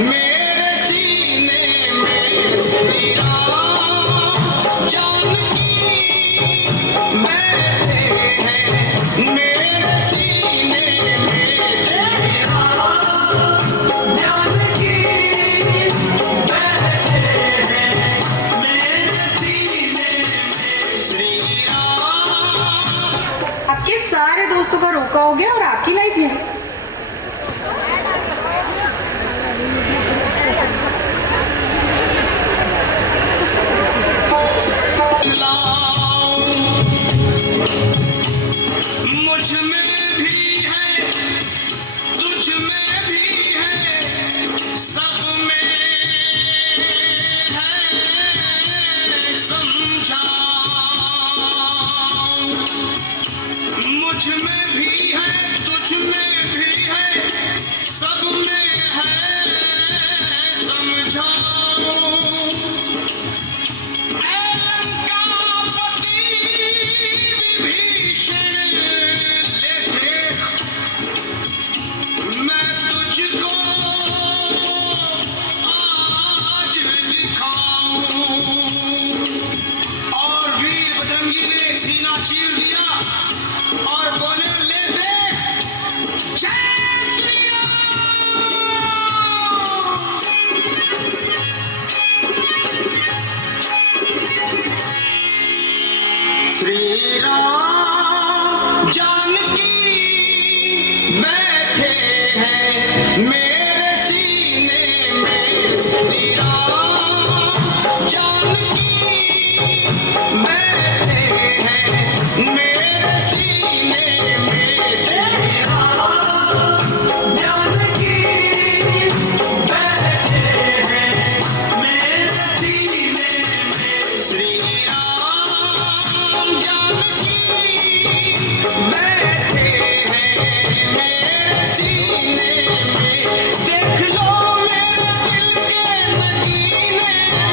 मेरे सीने में श्री राम जानकी बैठे हैं। मेरे सीने में श्री राम जानकी बैठे हैं। मेरे सीने में श्री राम। आपके सारे दोस्तों का रोका हो गया और आपकी लाइफ है। मुझ में भी है, तुझ में भी है, सब में है समझा। मुझ में भी है, तुझ में भी है, सब में है समझाओ। चीर दिया और बोले ले दे जय श्री राम। श्री राम जानकी बैठे हैं। मेरे सीने में श्री राम जानकी बैठे हैं। मेरे सीने में श्री राम जानकी बैठे हैं। मेरे सीने में श्री राम जानकी बैठे हैं। मेरे सीने में देख लो मेरे दिल के नगीने में,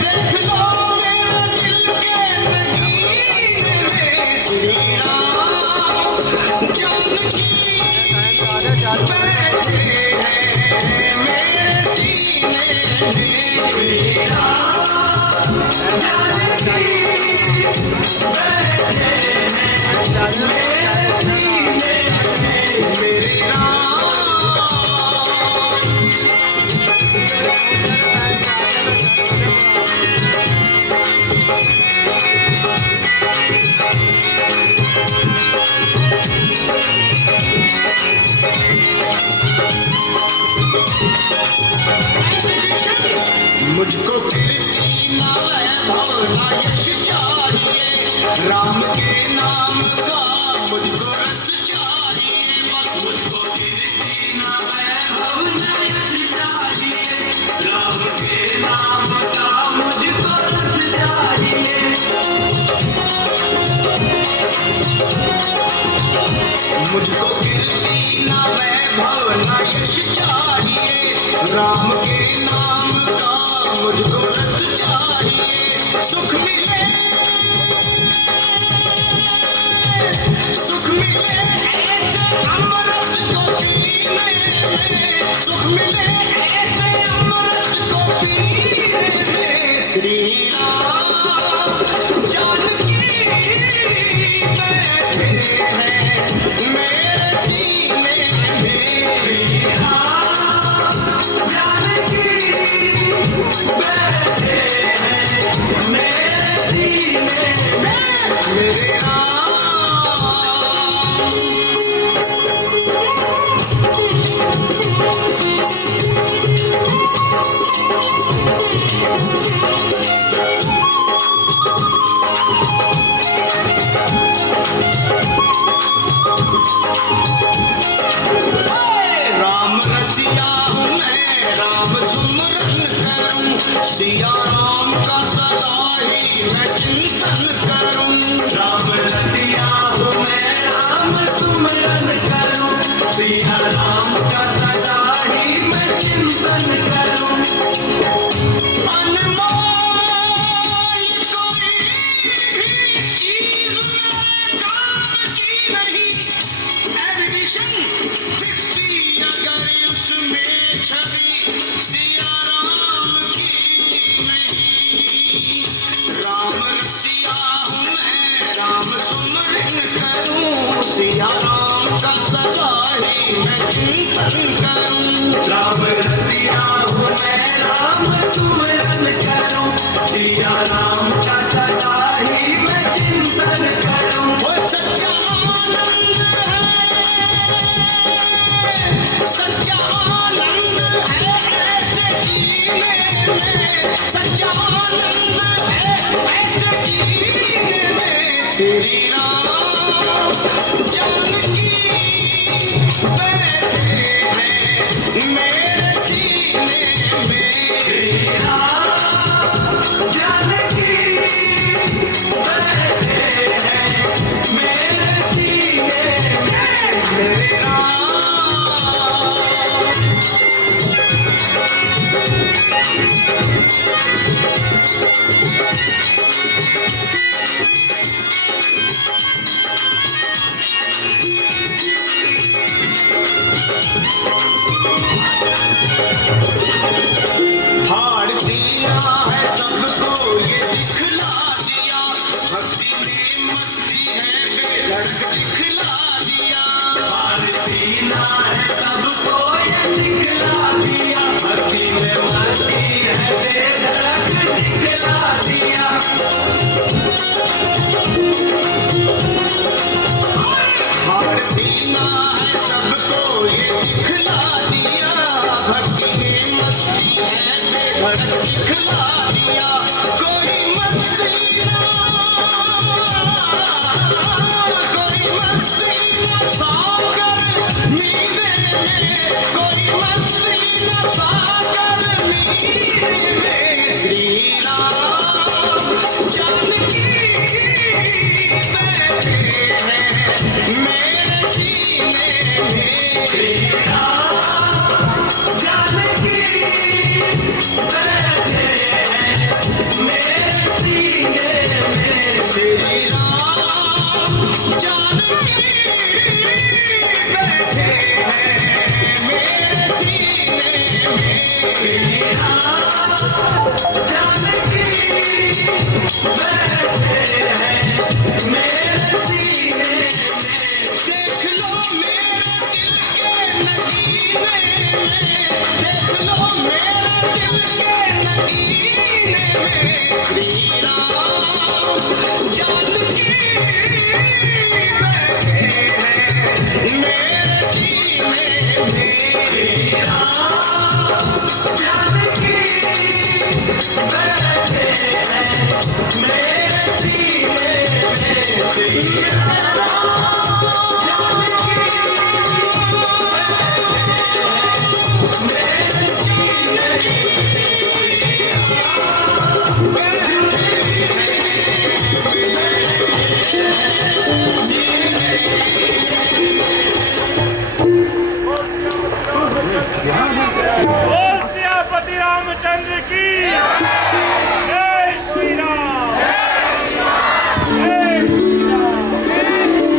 देख लो मेरे दिल के नगीने में श्री राम जानकी बैठे हैं। मेरे सीने में श्री राम जानकी बैठे हैं। मेरे सीने में मेरे राम। मुझको कीर्ति ना वैभव ना यश चाहिए, राम के नाम का मुझको रस चाहिए। बस मुझको कीर्ति ना वैभव ना यश चाहिए, राम के नाम का मुझको रस चाहिए। मुझको कीर्ति ना वैभव ना यश चाहिए, राम के नाम का मुझको रस चाहिए। सुख मिले, सुख मिले ऐसे अमृत को पीने में, सुख मिले ऐसे अमृत को पीने में। श्री राम जानकी बैठे हैं। मेरे सीने में श्री राम छवि सिया राम की नहीं। राम रसिया हूँ मैं, राम सुमरन करूँ, सिया राम का सदा ही मैं चिंतन करूँ। राम रसिया हूँ मैं, राम सुमरन करूँ, सिया राम का सदा ही मैं चिंतन करूँ। वो सच्चा आनंद है, सच्चा आनंद है ऐसे जीने में, सच्चा आनंद है ऐसे जीने में। श्री राम जानकी बैठे हैं मेरे सीने में। श्री राम जानकी बैठे हैं मेरे सीने में। श्री राम हाड़ सीना है सबको ये दिखला दिया, भक्ति में मस्ती है बेधड़क दिखला दिया। हाड़ सीना है सबको ये दिखला दिया, भक्ति में मस्ती है बेधड़क दिखला दिया। हाड़ सीना है सबको ये दिखला दिया, भक्ति में मस्ती है बेधड़क दिखला दिया। कोई मस्ती ना, कोई मस्ती ना सागर मीरे में, कोई मस्ती ना सागर मीरे में। श्री राम जानकी बैठे हैं मेरे सीने में। श्री राम जानकी बैठे हैं मेरे सीने में। श्री राम जानकी बैठे हैं मेरे सीने में। श्री राम जानकी बैठे हैं मेरे सीने में। देख लो मेरे दिल के नगीने में, देख लो मेरे दिल के नगीने में। श्री राम जानकी बैठे हैं मेरे सीने में। श्री राम जानकी बैठे हैं मेरे सीने में। श्री राम जानकी मेरे सीने बोल सियापति रामचंद्र की जय श्री राम, जय श्री राम।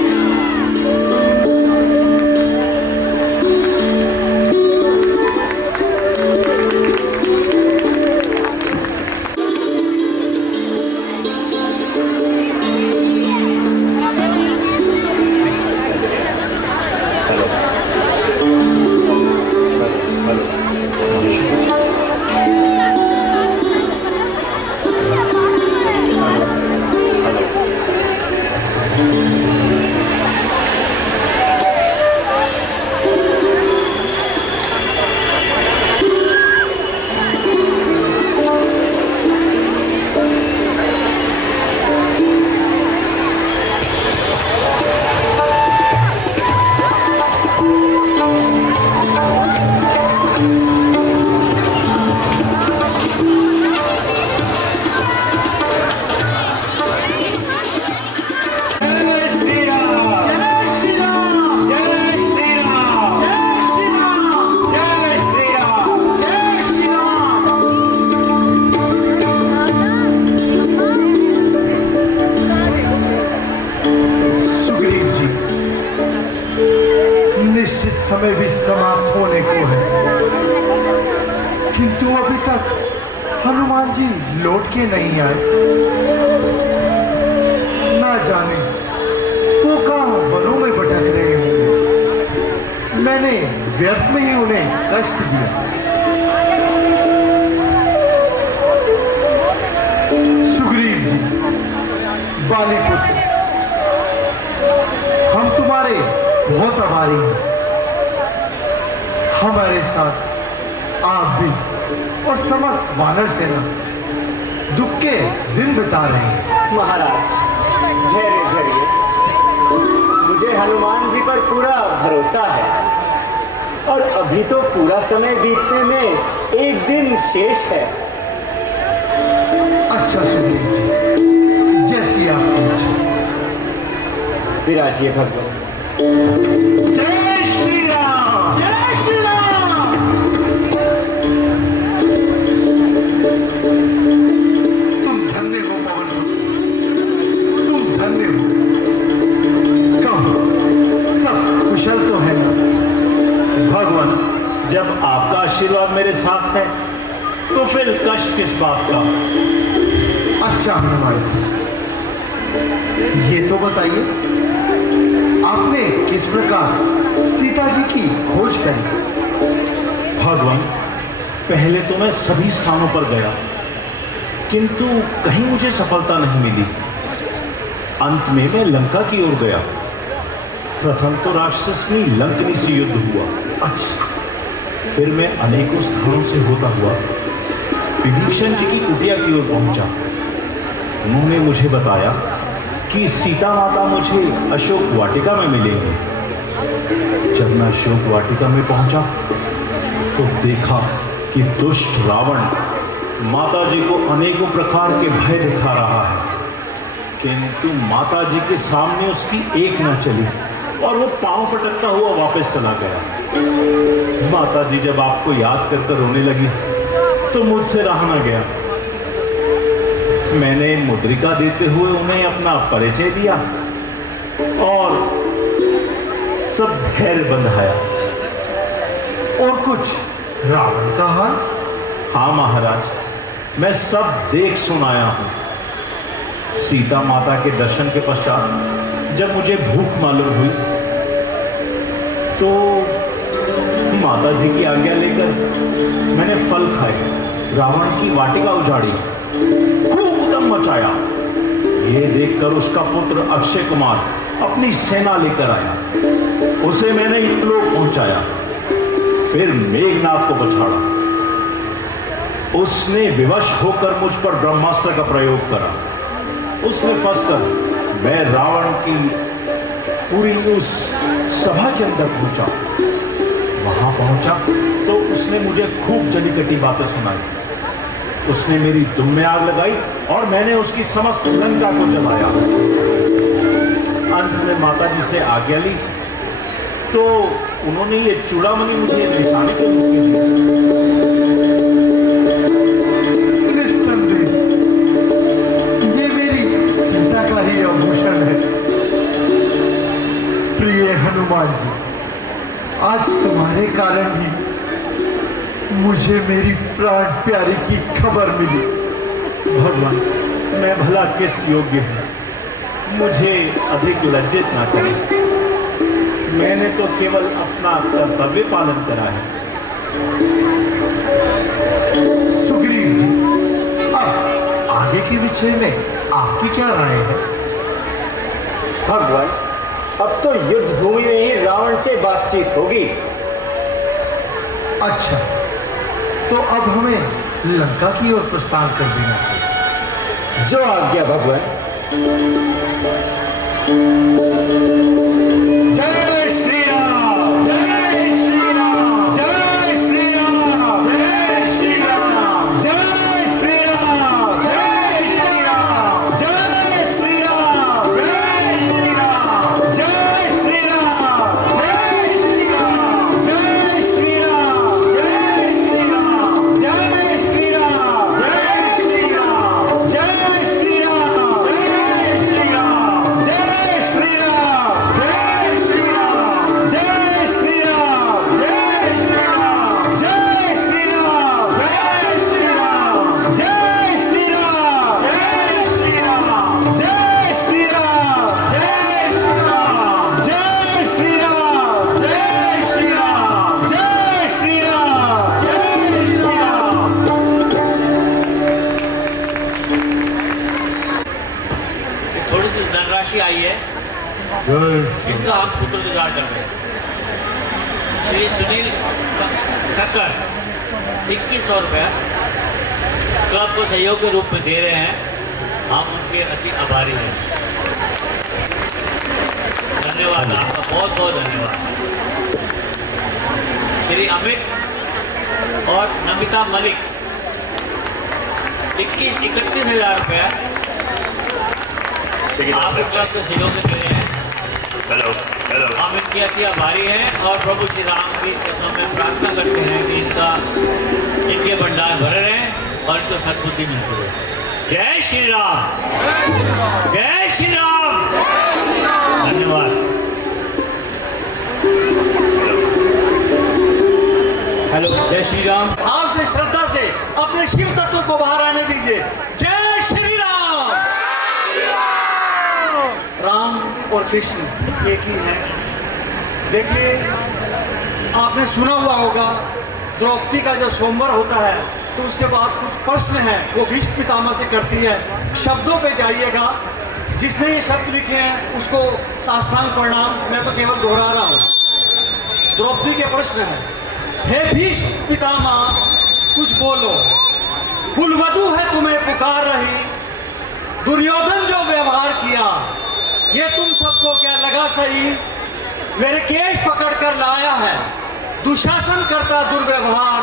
किंतु अभी तक हनुमान जी लौट के नहीं आए। ना जाने वो कहाँ वनों में भटक रहे होंगे। मैंने व्यर्थ में ही उन्हें कष्ट दिया। सुग्रीव जी, बालीपुत्र, हम तुम्हारे बहुत आभारी हैं। हमारे साथ आप भी और समस्त वानर सेना दुख के दिन बिता रहे हैं। महाराज धैर्य धैर्य, मुझे हनुमान जी पर पूरा भरोसा है और अभी तो पूरा समय बीतने में एक दिन शेष है। अच्छा सुग्रीव जी, जैसी आपकी इच्छा। विराजिए भगवान। जय श्री राम। जय श्री राम। तुम धन्य हो पवन पुत्र, तुम धन्य हो। कहो, सब कुशल तो है ना? भगवान, जब आपका आशीर्वाद मेरे साथ है तो फिर कष्ट किस बात का। अच्छा हनुमान जी, ये तो बताइए, आपने किस प्रकार सीता जी की खोज करी? भगवान, पहले तो मैं सभी स्थानों पर गया किंतु कहीं मुझे सफलता नहीं मिली। अंत में मैं लंका की ओर गया। प्रथम तो राक्षसनी लंकनी से युद्ध हुआ। अच्छा, फिर मैं अनेकों स्थानों से होता हुआ विभीषण जी की कुटिया की ओर पहुंचा। उन्होंने मुझे बताया कि सीता माता मुझे अशोक वाटिका में मिलेंगे। जब मैं अशोक वाटिका में पहुंचा तो देखा कि दुष्ट रावण माता जी को अनेकों प्रकार के भय दिखा रहा है, किंतु माता जी के सामने उसकी एक न चली और वो पांव पटकता हुआ वापस चला गया। माता जी जब आपको याद कर कर रोने लगी तो मुझसे रहा न गया। मैंने मुद्रिका देते हुए उन्हें अपना परिचय दिया और सब धैर्य बंधाया। और कुछ रावण का हाल? हाँ महाराज, मैं सब देख सुनाया हूं। सीता माता के दर्शन के पश्चात जब मुझे भूख मालूम हुई तो माता जी की आज्ञा लेकर मैंने फल खाए, रावण की वाटिका उजाड़ी, खूब उद्यम मचाया। ये देखकर उसका पुत्र अक्षय कुमार अपनी सेना लेकर आया, उसे मैंने इतलोक पहुंचाया। फिर मेघनाथ को बछाड़ा, उसने विवश होकर मुझ पर ब्रह्मास्त्र का प्रयोग करा। उसमें फंसकर मैं रावण की पूरी उस सभा के अंदर पहुंचा। वहां पहुंचा तो उसने मुझे खूब जलीकटी बातें सुनाई। उसने मेरी दुम में आग लगाई और मैंने उसकी समस्त लंका को जलाया। अंत में माता जी से आज्ञा ली तो उन्होंने ये चूड़ामणि मुझे निशाने के रूप में निस्संदेह ये मेरी सीता का ही आभूषण है। प्रिय हनुमान जी, आज तुम्हारे कारण ही मुझे मेरी प्राण प्यारी की खबर मिली। भगवान, मैं भला किस योग्य हूं, मुझे अधिक लज्जित ना करें। मैंने तो केवल अपना कर्तव्य पालन करा है। सुग्रीव जी, अब आगे के विषय में आपकी क्या राय है? भगवान, अब तो युद्ध भूमि में ही रावण से बातचीत होगी। अच्छा, तो अब हमें लंका की ओर प्रस्थान कर देना चाहिए। जो आज्ञा भगवान। जय श्री राम। जय श्री राम। जय श्री राम। जय श्री राम। जय श्री राम। जय श्री राम। जय श्री राम। जय श्री राम। जय श्री राम। जय श्री राम। जय श्री राम। जय श्री राम। जय श्री राम। जय श्री राम। जय श्री राम। जय श्री राम। जय श्री राम। जय इनका हम शुक्रगुजार करते हैं। श्री सुनील ठक्कर 2100 रुपया क्लब को सहयोग के रूप में दे रहे हैं, हम उनके अति आभारी हैं। धन्यवाद, आपका बहुत बहुत धन्यवाद। श्री अमित और नमिता मलिक 31,000 रुपया आप इस क्लब के सहयोग में दे रहे हैं। हम इनके अति आभारी हैं और प्रभु श्री राम की चरणों में प्रार्थना करते हैं कि इनके भंडार भरे रहें और इनको सद्बुद्धि मिलती है। जय श्री राम, जय श्री राम। धन्यवाद। हेलो, जय श्री राम। भाव से, श्रद्धा से अपने शिव तत्व को बाहर आने दीजिए। जय श्री राम। राम और कृष्ण एक ही है। देखिए, आपने सुना हुआ होगा द्रौपदी का जब स्वयंवर होता है तो उसके बाद कुछ प्रश्न है वो भीष्म पितामह से करती है। शब्दों पे जाइएगा, जिसने ये शब्द लिखे हैं उसको साष्टांग प्रणाम, मैं तो केवल दोहरा रहा हूँ। द्रौपदी के प्रश्न है, हे भीष्म पितामह कुछ बोलो, कुलवधू है तुम्हें पुकार रही, दुर्योधन जो व्यवहार किया ये तुम सबको क्या लगा सही, मेरे केश पकड़कर लाया है दुशासन करता दुर्व्यवहार,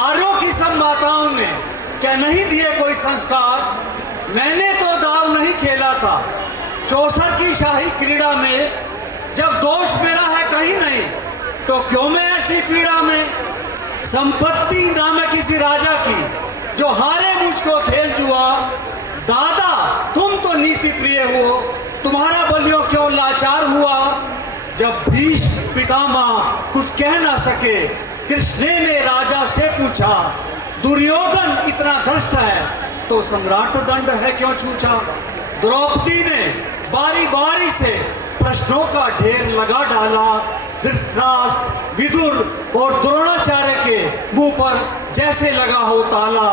आर्यों की सब माताओं ने क्या नहीं दिए कोई संस्कार, मैंने तो दाव नहीं खेला था 64 की शाही क्रीड़ा में, जब दोष मेरा है कहीं नहीं तो क्यों मैं ऐसी पीड़ा में, संपत्ति ना मैं किसी राजा की जो हारे मुझको खेल जुआ, दादा तुम तो नीति प्रिय हो, तुम्हारा बलियों क्यों लाचार हुआ, जब भीष्म पितामह कुछ कह ना सके कृष्ण ने राजा से पूछा, दुर्योधन इतना धृष्ट है तो सम्राट दंड है क्यों छूछा, द्रौपदी ने बारी बारी से प्रश्नों का ढेर लगा डाला, धृतराष्ट्र विदुर और द्रोणाचार्य के मुंह पर जैसे लगा हो ताला,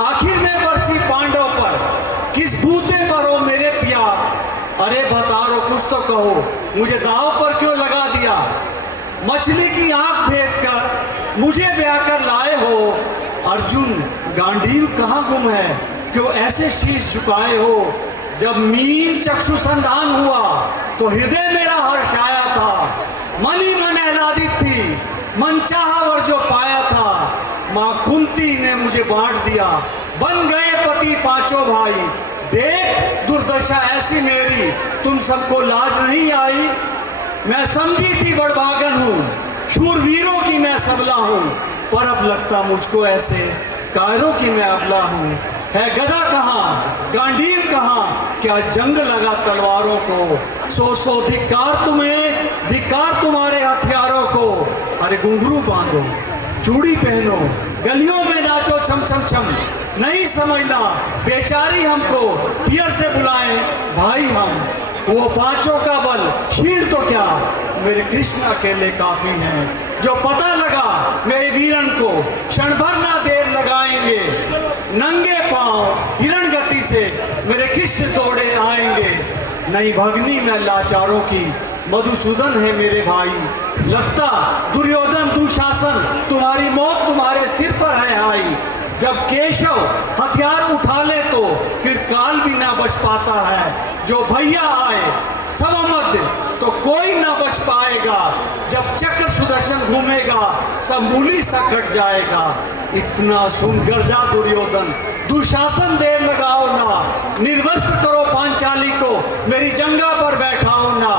आखिर में बरसी पांडव पर किस बूते पर हो मेरे पिया, अरे बताओ कुछ तो कहो मुझे दाव पर क्यों लगा दिया, मछली की आंख भेद कर मुझे ब्याह कर लाए हो, अर्जुन गांडीव कहाँ गुम है क्यों ऐसे शीश झुकाए हो, जब मीन चक्षु संधान हुआ तो हृदय मेरा हर्ष आया था, मन ही मन आह्लादित थी मन चाहा वर जो पाया था, माँ कुंती ने मुझे बांट दिया बन गए पति पांचों भाई, देख दुर्दशा ऐसी मेरी तुम सबको लाज नहीं आई, मैं समझी थी बड़भागन हूँ शूरवीरों की मैं सबला हूँ, पर अब लगता मुझको ऐसे कायरों की मैं अबला हूँ, है गदा कहाँ गांडीव कहाँ क्या जंग लगा तलवारों को, सो धिक्कार तुम्हें धिक्कार तुम्हारे हथियारों को, अरे घुंघरू बांधो चूड़ी पहनो गलियों में नाचो छम छम छम, नहीं समझना बेचारी हमको पियर से बुलाएं भाई हम, वो पांचों का बल शीर तो क्या मेरे कृष्ण अकेले काफी हैं, जो पता लगा मेरे वीरन को क्षण भर ना देर लगाएंगे, नंगे पांव हिरण गति से मेरे कृष्ण दौड़े आएंगे, नहीं भगनी मैं लाचारों की मधुसूदन है मेरे भाई, लगता दुर्योधन दुशासन तुम्हारी मौत तुम्हारे सिर पर है आई, जब केशव हथियार उठा ले तो फिर काल भी ना बच पाता है, जो भैया आए सब मध्य तो कोई ना बच पाएगा, जब चक्र सुदर्शन घूमेगा सब मूली सा कट जाएगा, इतना सुन गर्जा दुर्योधन दुशासन देर लगाओ ना, निर्वस्त्र करो पांचाली को मेरी जंगा पर बैठाओ ना,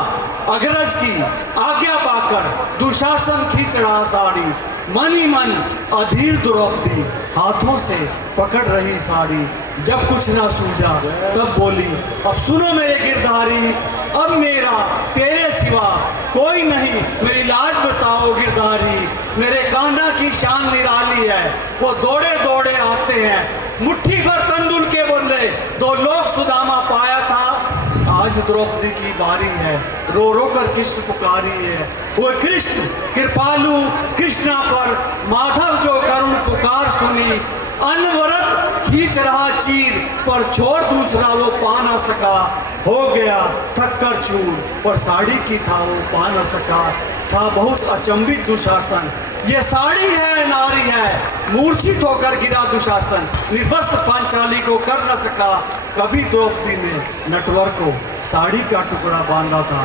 अग्रज की आज्ञा पाकर दुशासन खींच रहा साड़ी, मन ही मन अधीर द्रौपदी हाथों से पकड़ रही साड़ी, जब कुछ ना सूझा तब बोली अब सुनो मेरे गिरधारी, अब मेरा तेरे सिवा कोई नहीं, मेरी लाज बताओ गिरधारी, मेरे कान्हा की शान निराली है, वो दौड़े दौड़े आते हैं, मुट्ठी भर तंदुल के बदले 2 लोग सुदामा पाया था, आज द्रौपदी की बारी है रो रो कर कृष्ण पुकारी है, वो कृष्ण कृपालु कृष्णा पर माधव जो करुण पुकार सुनी, अनवरत खींच रहा चीर पर छोड़ दूसरा वो पा ना सका, हो गया थक कर चूर और साड़ी की था वो पा न सका। था बहुत अचंभित दुशासन, ये साड़ी है नारी है, मूर्छित होकर गिरा दुशासन। निर्वस्त्र पांचाली को कर न सका, कभी द्रौपदी ने नटवर को साड़ी का टुकड़ा बांधा था।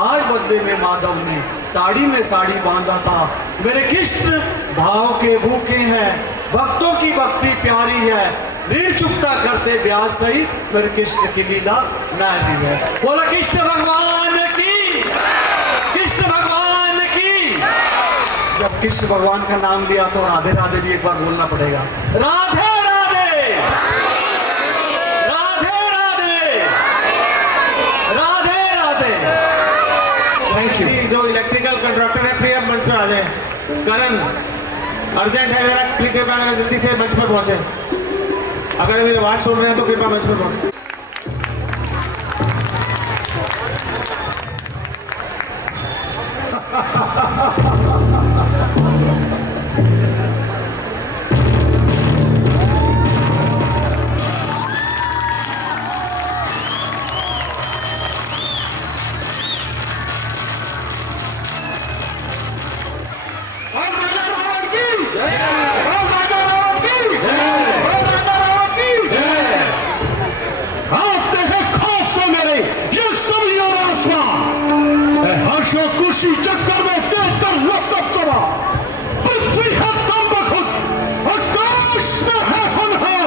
आज बदले में माधव ने साड़ी में साड़ी बांधा था। मेरे कृष्ण भाव के भूखे हैं, भक्तों की भक्ति प्यारी है, ऋण चुकता करते ब्याज सहित मेरे कृष्ण की लीला न्यारी है। बोला कृष्ण भगवान की, कृष्ण भगवान की। जब कृष्ण भगवान का नाम लिया तो राधे राधे भी एक बार बोलना पड़ेगा। राधे राधे, राधे राधे, राधे राधे। Thank you. जो इलेक्ट्रिकल कंट्रैक्टर है प्रिय मंच पर आ जाए। करण अर्जेंट है, जरा कृपया अगर जल्दी से मंच पर पहुंचे। अगर मेरी आवाज सुन रहे हैं तो कृपया मंच पर पहुंचे। खुशी चक्कर में तेतर लपट चला, पृथ्वी है दम बखुद, आकाश में है हन्हा।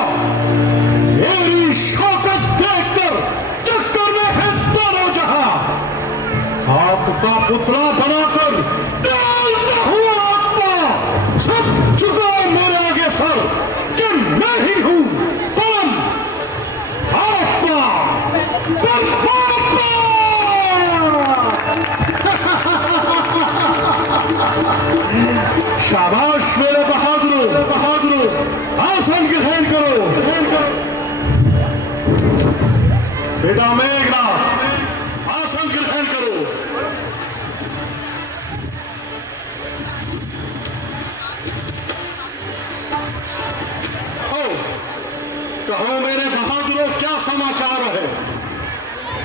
मेरी शौकत देखकर चक्कर में है दोनों जहां। आपका पुतला बनाकर डालता हुआ आत्मा सब चुका मेरे आगे सर कि मैं ही हूं परम आत्मा, परमात्मा। शाबाश मेरे बहादुरों, बहादुरों, आसन ग्रहण करो, ग्रहण करो। बेटा मेघनाथ आसन ग्रहण करो। ओ, कहो मेरे बहादुरों क्या समाचार है?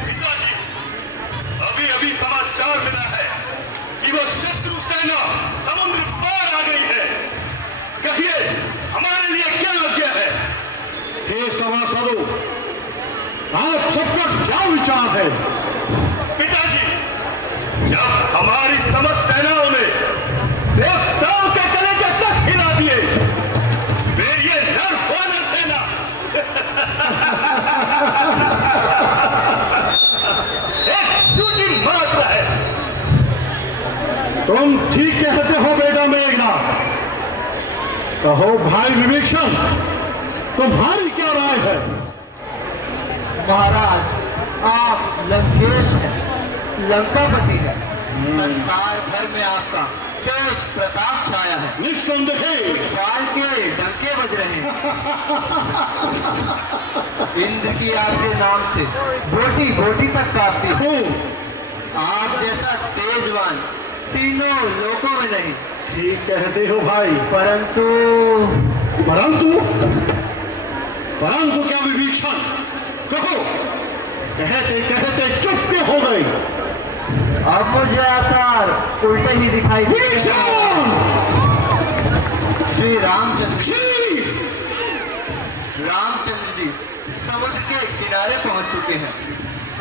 पिताजी, अभी अभी समाचार मिला है कि वो शत्रु सेना समुद्र पार आ गई है। कहिए हमारे लिए क्या आज्ञा है? हे सभासदों, आप सबका क्या विचार है? पिताजी, जब हमारी समस्त सेनाओं ने देवताओं के कलेजे तक हिला दिए, फिर ये नरवानर सेना एक झूठी मात्रा है। तुम ठीक कहते हो बेटा मेघनाथ। कहो भाई विभीषण, तुम्हारी क्या राय है? महाराज, आप लंकेश हैं, लंकापति हैं। संसार भर में आपका तेज प्रताप छाया है। निस्संदेह काल के डंके बज रहे हैं। इंद्र की आपके नाम से बोटी बोटी तक कांपती है। आप जैसा तेजवान तीनों लोकों में नहीं। ठीक कहते हो भाई, परंतु परंतु परंतु क्या विभीषण? कहो। कहते कहते चुप क्यों हो गई? अब मुझे आसार उल्टे ही दिखाई दे रहे हैं। श्री रामचंद्र जी समुद्र के किनारे पहुंच चुके हैं।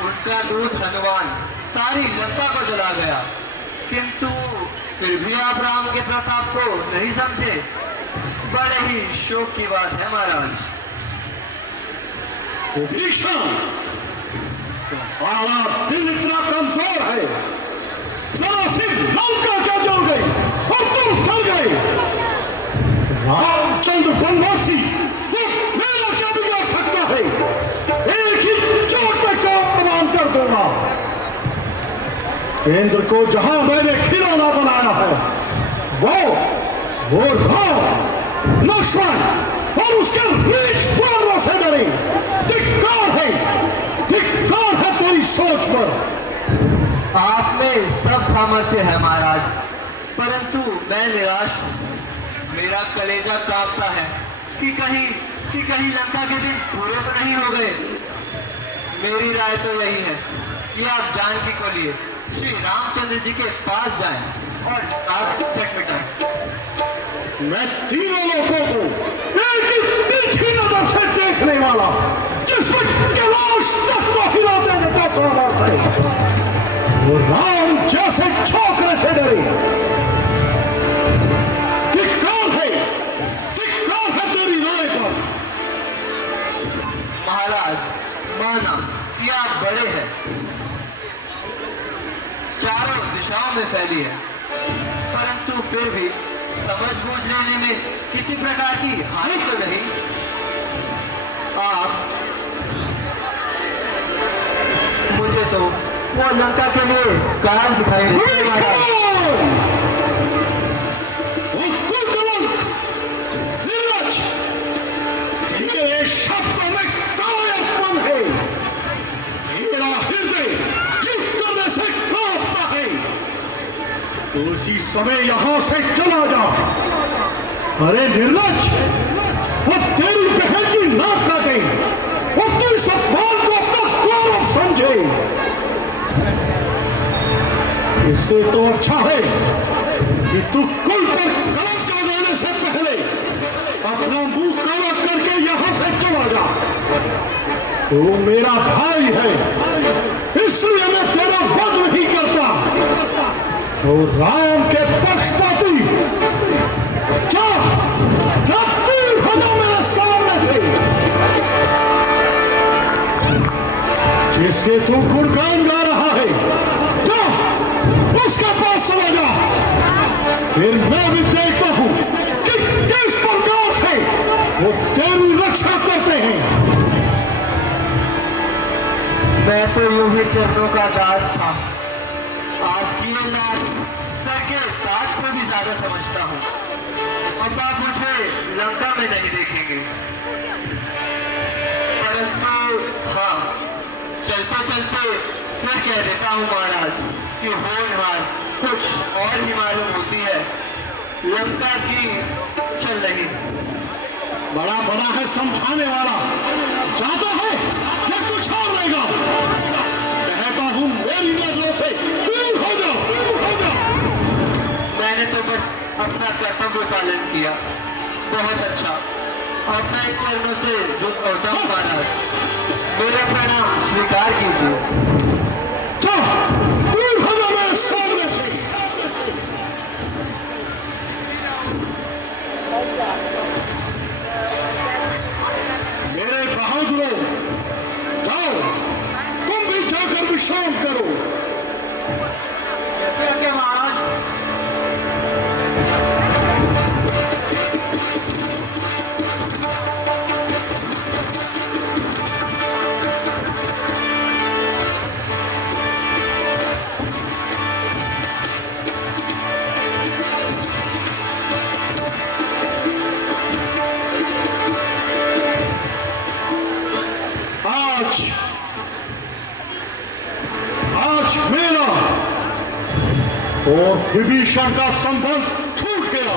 उनका दूत हनुमान सारी लंका को जला गया, किंतु फिर भी आप राम के प्रताप को नहीं समझे। बड़े ही शोक की बात है महाराज। विभीषण, तुम्हारा दिल इतना कमजोर है, जरा सिर्फ लंका क्या जल गई और तुम चल गए। रामचंद्र बनवासी वो मेरा क्या बिगाड़ सकता है? एक ही चोट में काम तमाम कर दूंगा। इंद्र को जहां मैंने खिलौना बनाया है, वो राम, लक्ष्मण और उसके रीछ पुत्रों से डरे। धिक्कार है तेरी सोच पर। आप में सब सामर्थ्य है महाराज, परंतु मैं निराश हूँ। मेरा कलेजा कांपता है कि कहीं लंका के दिन पूरे तो नहीं हो गए। मेरी राय तो यही है कि आप जानकी को लिए श्री रामचंद्र जी के पास जाएं और आप झट मिटाएं। मैं तीनों लोगों को एक ही तिरछी नजर से देखने वाला, जिसमें कैलाश तक को हिला देने का सामर्थ्य है, वो राम जैसे छोकरे से डरे। धिक्कार है तेरी राय पर। महाराज, माना कि आप बड़े हैं, चारों दिशाओं में फैली है, परंतु फिर भी समझ बूझ लेने में किसी प्रकार की हानि तो नहीं। आप मुझे तो वो लंका के लिए काल दिखाई देते हैं, महाराज। ये शब्दों में कायरपन है। मेरा हृदय युद्ध करने से कांपता है। तो उसी समय यहां से चला जा। अरे निर्लज, वो तेरी बहन की नाक काटे, वो तू इस अपमान को अपना गौरव समझे। इससे तो अच्छा है कि तू कुल पर कलंक लगाने से पहले अपना मुंह काला करके यहां से चला जा। तू मेरा भाई है, इसलिए मैं तेरा वध नहीं करता। तो राम के पक्षपाती जा, तीर हो जा मेरे सामने से। जिसके तू गुणगान गा रहा है, जा उसके पास चला जा। फिर मैं भी देखता हूं कि किस प्रकार से वो तेरी रक्षा करते हैं। मैं तो यूं ही चरणों का दास था, आपकी ये लाज सर के ताज से भी ज्यादा समझता हूँ। अब आप मुझे लंका में नहीं देखेंगे, परंतु हाँ, चलते चलते फिर कह देता हूँ महाराज कि होनहार कुछ और ही मालूम होती है, लंका की चल रही। बड़ा बड़ा है समझाने वाला, जाता है या कुछ और रहेगा। कहता हूं मेरी नजरों से दूर हो जाओ। मैंने तो बस अपना कर्तव्य पालन किया, बहुत अच्छा। अब मैं इन चरणों से जुट होता हूँ महाराज, मेरा प्रणाम स्वीकार कीजिए। दूर हो जाओ मेरे सामने से। मेरे बहादुरों, जाओ तुम भी जाकर विश्राम करो। क्या महाराज? आज मेरा और विभीषण का संबंध छूट गया।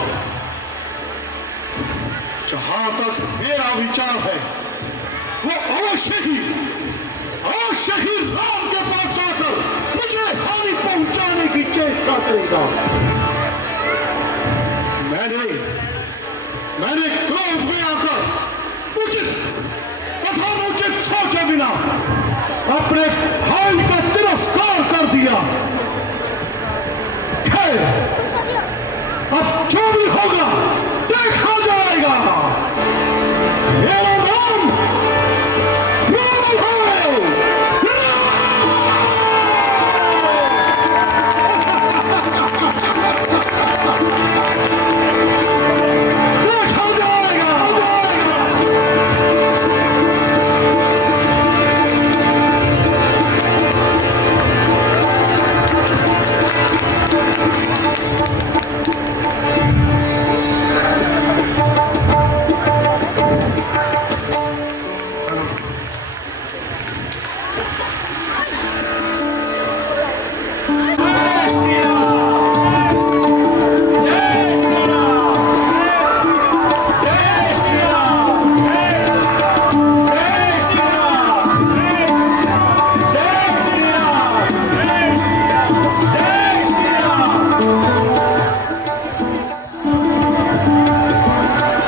जहां तक मेरा विचार है, वो अवश्य ही राम के पास आकर मुझे हानि पहुंचाने की चेष्टा करेगा। मैंने क्रोध में आकर उचित सोचे बिना अपने भाई का तिरस्कार कर दिया। खैर, अब जो भी होगा देखा जाएगा। मेरा नाम राम है। देखा जाएगा।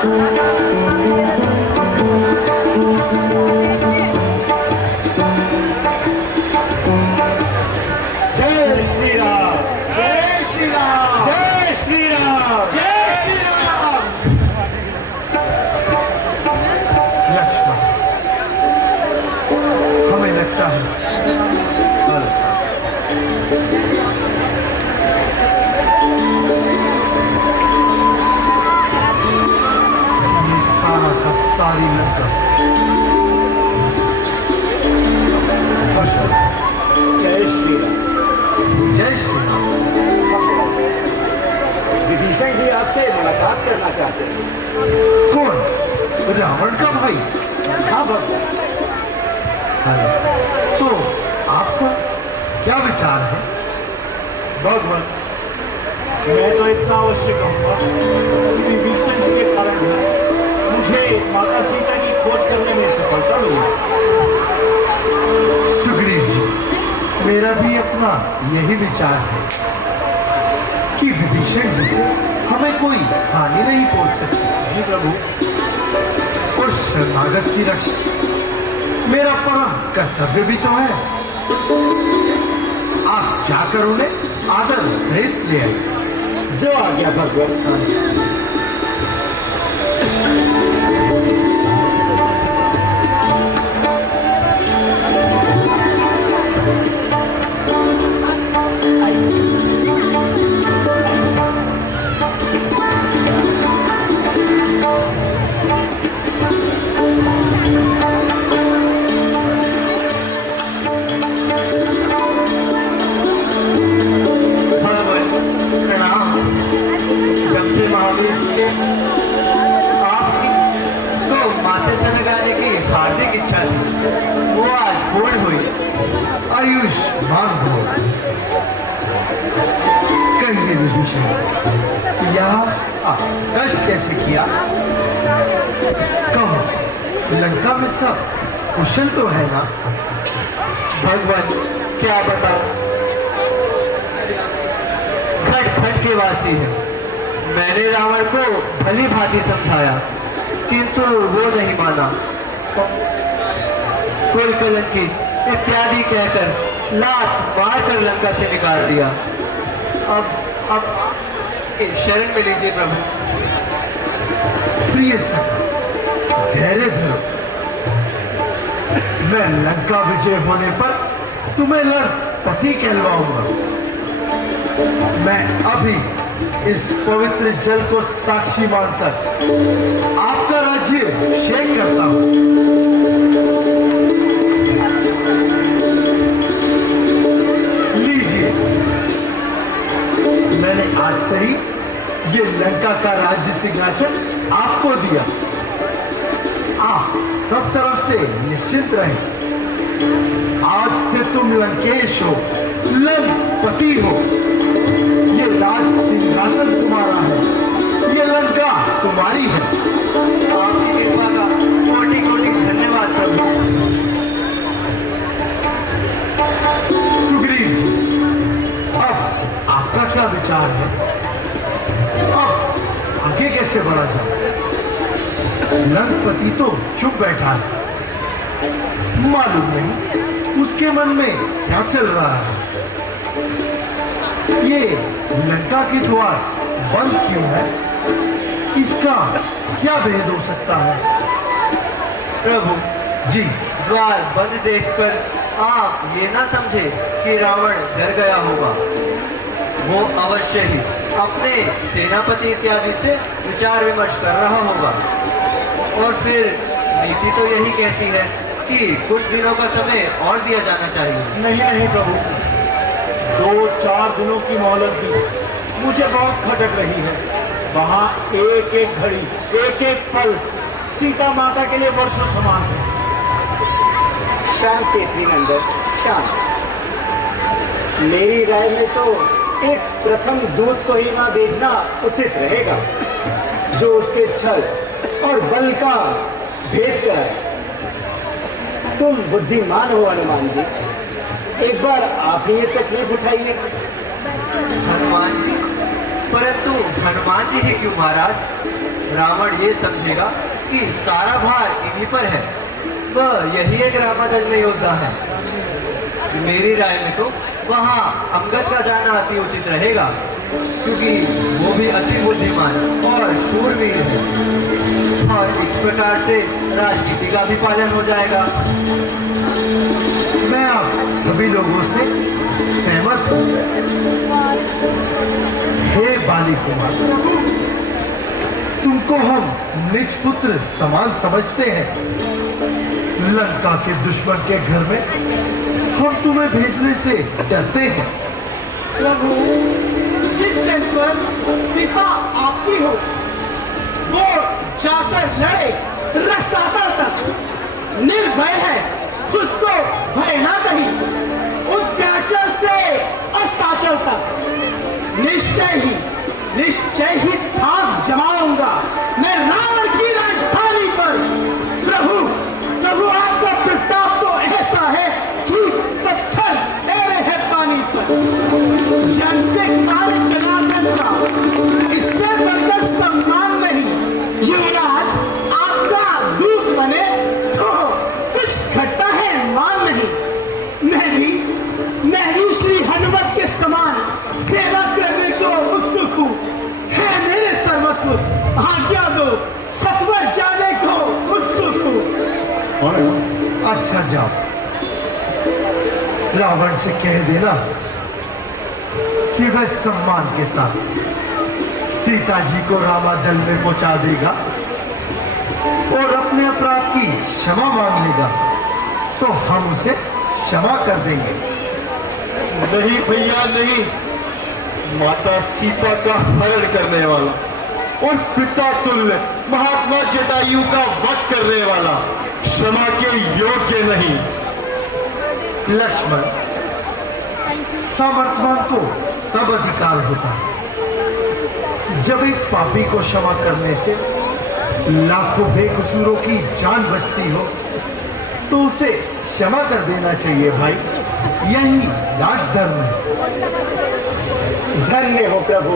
जय श्री राम, जय श्री राम, जय श्री राम, जय श्री राम। लक्ष्मण, हमें लगता है ये सारा का सारी लंका जय श्री राम। जय श्री राम। विभीषण जी आपसे मुलाकात करना चाहते हैं। कौन? रावण का भाई? हाँ भगवान। तो आपका क्या विचार है? भगवान, मैं तो इतना अवश्य कहूंगा कि विभीषण जी के कारण मुझे माता सीता की खोज करने में सफलता मिली। सुग्रीव जी, मेरा भी अपना यही विचार है कि विभीषण जी से हमें कोई हानि नहीं पहुंच सकती। जी प्रभु। और शरणागत की रक्षा मेरा परम कर्तव्य भी तो है। आप जाकर उन्हें आदर सहित ले आए। जो आ गया भगवान। प्रणाम। जब से महावीर जी आपको माथे से लगाने की हार्दिक इच्छा थी, वो आज पूर्ण हुई। आयुष्मान भव। कहिए विभीषण, यहाँ कष्ट कैसे किया? कहो, लंका में सब कुशल तो है ना? भगवान, क्या बताओ, खट खट के वासी है। मैंने रावण को भली भांति समझाया, किंतु वो नहीं माना। कुल कलंकी इत्यादि कहकर लात मार कर लंका से निकाल दिया। अब शरण में लीजिए प्रभु। प्रिय सखा, धैर्य धरो। मैं लंका विजय होने पर तुम्हें लंकापति कहलवाऊंगा। मैं अभी इस पवित्र जल को साक्षी मानकर आपका राज्य अभिषेक करता हूं। लीजिए, मैंने आज से ही ये लंका का राज्य सिंहासन आपको दिया। आप सब तरफ से निश्चिंत रहें। आज से तुम लंकेश हो, लंकापति हो। ये राज सिंहासन तुम्हारा है, ये लंका तुम्हारी है। आपकी कृपा का कोटि कोटि धन्यवाद प्रभु। सुग्रीव जी, अब आपका क्या विचार है? अब आगे कैसे बढ़ा जाए? लंकापति तो चुप बैठा है, मालूम नहीं उसके मन में क्या चल रहा है। ये लंका के द्वार बंद क्यों है? इसका क्या भेद हो सकता है? प्रभु जी, द्वार बंद देखकर आप ये ना समझे कि रावण डर गया होगा। वो अवश्य ही अपने सेनापति इत्यादि से विचार विमर्श कर रहा होगा। और फिर नीति तो यही कहती है कि कुछ दिनों का समय और दिया जाना चाहिए। नहीं प्रभु, 2-4 दिनों की मोहलत दी। मुझे बहुत खटक रही है। वहाँ एक एक घड़ी, एक एक पल सीता माता के लिए वर्षों समान है। शांति श्रीनंदन, शांत। मेरी राय में तो एक प्रथम दूत को ही ना भेजना उचित रहेगा, जो उसके छल और बल का भेद कराए। तुम बुद्धिमान हो हनुमान जी, एक बार आप ही ये तकलीफ उठाइए। हनुमान जी, परंतु हनुमान जी ही क्यों महाराज? रावण ये समझेगा कि सारा भार इन्हीं पर है। वह यही एक रामादल में योद्धा है। मेरी राय में तो वहाँ अंगद का जाना अति उचित रहेगा, क्योंकि वो भी अति बुद्धिमान और शूरवीर है, और इस प्रकार से राजनीति का भी पालन हो जाएगा। मैं आप सभी लोगों से सहमत हूँ। हे बाली कुमार, तुमको हम निज पुत्र समान समझते हैं। लंका के दुश्मन के घर में हम तुम्हें भेजने से डरते हैं। प्रभु, जिस जन पर कृपा आपकी हो, वो जाकर लड़े रसातल तक। निर्भय है, उसको भय ना कहीं। उद्याचल से अस्ताचल तक निश्चय ही थाक जमाऊंगा मैं रावण की राजधानी पर। प्रभु आपका प्रताप तो ऐसा है कि पत्थर तैरे है पानी पर। जन से कार्य जनार्दन का इससे बढ़कर सम्मान नहीं। युवराज आपका दूत बने तो कुछ घटता है मान नहीं। मैं भी श्री हनुमत के समान सेवा करने को उत्सुक हूँ। है मेरे सर्वस्व, आज्ञा दो, सत्वर जाने को उत्सुक हूँ। अच्छा जाओ, रावण से कह देना कि वह सम्मान के साथ सीता जी को रामादल में पहुंचा देगा और अपने अपराध की क्षमा मांग लेगा, तो हम उसे क्षमा कर देंगे। नहीं भैया नहीं, माता सीता का हरण करने वाला और पिता तुल्य महात्मा जटायु का वध करने वाला क्षमा के योग्य नहीं। लक्ष्मण, सामर्थवान को सब अधिकार होता है। जब एक पापी को क्षमा करने से लाखों बेकसूरों की जान बचती हो, तो उसे क्षमा कर देना चाहिए भाई। यही राजधर्म है। धन्य हो प्रभु,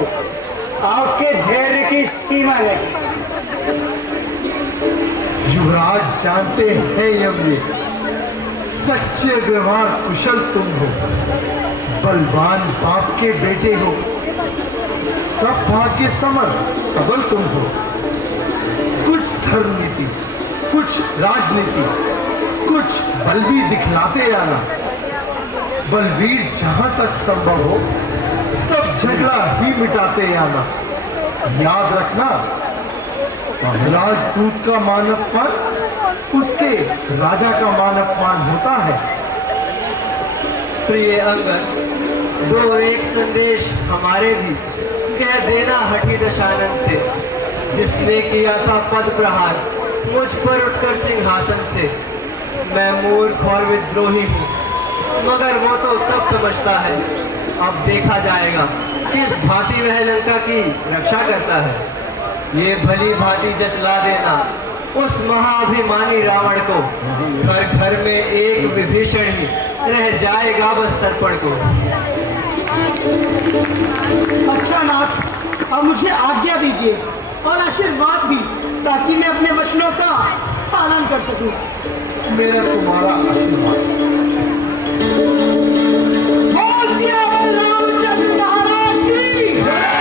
आपके धैर्य की सीमा नहीं। युवराज जानते हैं यमले, सच्चे व्यवहार कुशल तुम हो, बलवान बाप के बेटे हो, सब भाग्य समर सबल तुम हो। कुछ धर्म नीति, कुछ राजनीति, कुछ बल भी दिखलाते आना। बलवीर जहां तक संभव हो सब झगड़ा ही मिटाते आना। याद रखना, राजदूत का मान अपमान उसके राजा का मान अपमान होता है। प्रिय अंगद, दो एक संदेश हमारे भी कह देना हठी दशानन से, जिसने किया था पद प्रहार मुझ पर उठकर सिंहासन से। मैं मूर्ख और विद्रोही हूँ, मगर वो तो सब समझता है। अब देखा जाएगा किस भांति वह लंका की रक्षा करता है। ये भली भांति जतला देना उस महाअभिमानी रावण को। घर घर में एक विभीषण ही रह जाएगा बस तर्पण को। अच्छा नाथ, अब मुझे आज्ञा दीजिए और आशीर्वाद भी, ताकि मैं अपने वचनों का पालन कर सकूं। मेरा तुम्हारा आशीर्वाद। बोल सियावर रामचंद्र महाराज की जय।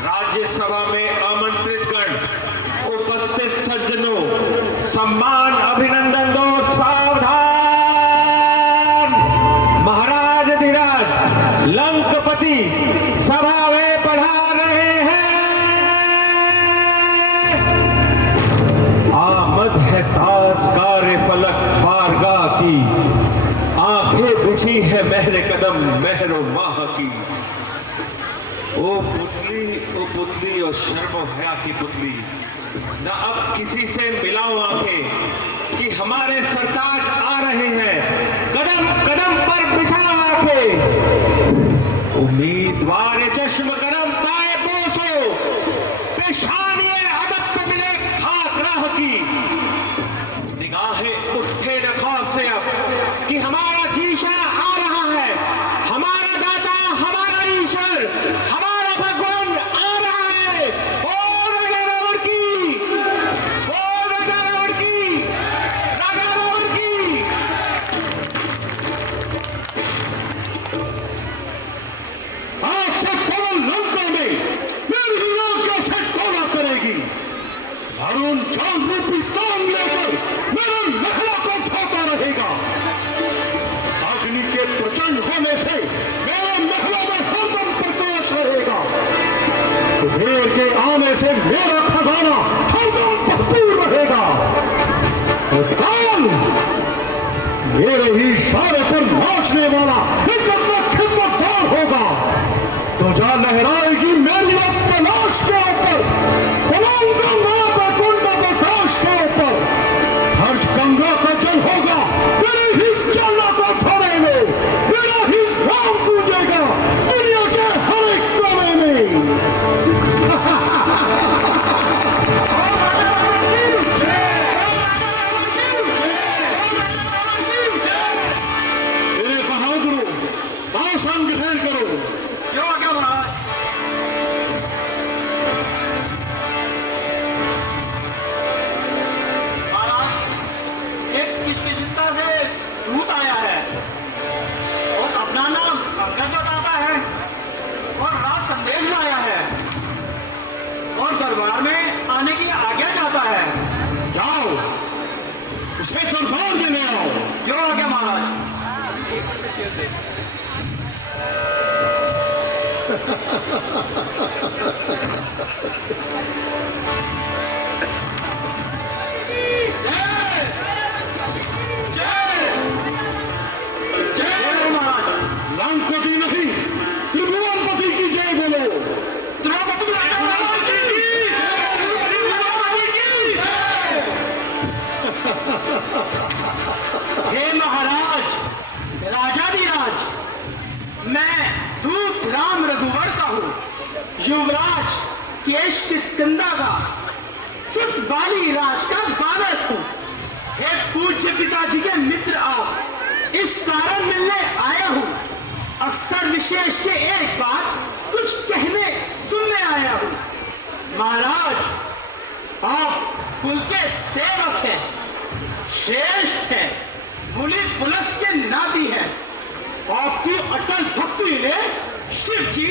राज्यसभा में आमंत्रित गण, उपस्थित सज्जनों, सम्मान अभिनंदन दो। सावधान! महाराज धीराज लंकपति सभा में पधार रहे हैं। है मेरे कदम महरो माह की। ओ पुतली और शर्म हया की पुतली, न अब किसी से मिलाऊं आंखें कि हमारे सरताज आ रहे हैं, कदम कदम पर बिछा आंखें। उम्मीदवार चश्म करम पाए बोसो, पेशानिए अदब पे मिले खाक राह की। निगाहें उठे रखा से अब कि हमारा जीशा आ रहा है, हमारा दाता, हमारा ईश्वर, हमारा भगवान आ रहा है। बोल राजा रावण की, बोल राजा रावण की, राजा रावण की। आज से पूर्ण लंका में मेरी आज्ञा से टोला करेगी। अरुण चांद रूपी तांग लेकर मेरे महलों को ठोका रहेगा। अग्नि के प्रचंड होने से मेरे महलों में हरदम प्रकाश रहेगा। कुबेर के आने से मेरा खजाना हरदम भरपूर रहेगा। और तांग मेरे ही इशारे पर नाचने वाला एक अपना खिदमतगार होगा। तो जा लहराएगी मेरी अब कैलाश के ऊपर, पलाऊंगा मैं बैकुंठ आकाश के ऊपर। हर्ष गंगा का जल होगा मेरे ही चलना को थोड़े में, मेरा ही नाम गूंजेगा दुनिया के हर एक कोने में। मेरे बहादुरों, आसन ग्रहण करो। क्यों आज्ञा महाराज। महाराज, एक किसकिंता से दूत आया है और अपना नाम अंगद बताता है और राज संदेश लाया है और दरबार में आने की आज्ञा चाहता है। जाओ उसे दरबार में ले आओ। क्यों आज्ञा महाराज। जय महाराज। लंकापति नहीं, त्रिभुवनपति की जय बोलो। द्रौपदी राजा महाराज की हे महाराज, राजाधिराज, मैं दूत राम रघुवर का हूँ, युवराज केश किष्किंधा का, सुत बाली राज का बालक हूँ। हे पूज्य पिताजी के मित्र, आप इस कारण मिलने आया हूँ। अफसर विशेष के एक बात कुछ कहने सुनने आया हूँ। महाराज, आप कुल के सेवक हैं, श्रेष्ठ हैं, मुनि पुलस के नाती हैं। आपकी अटल भक्ति ने शिव जी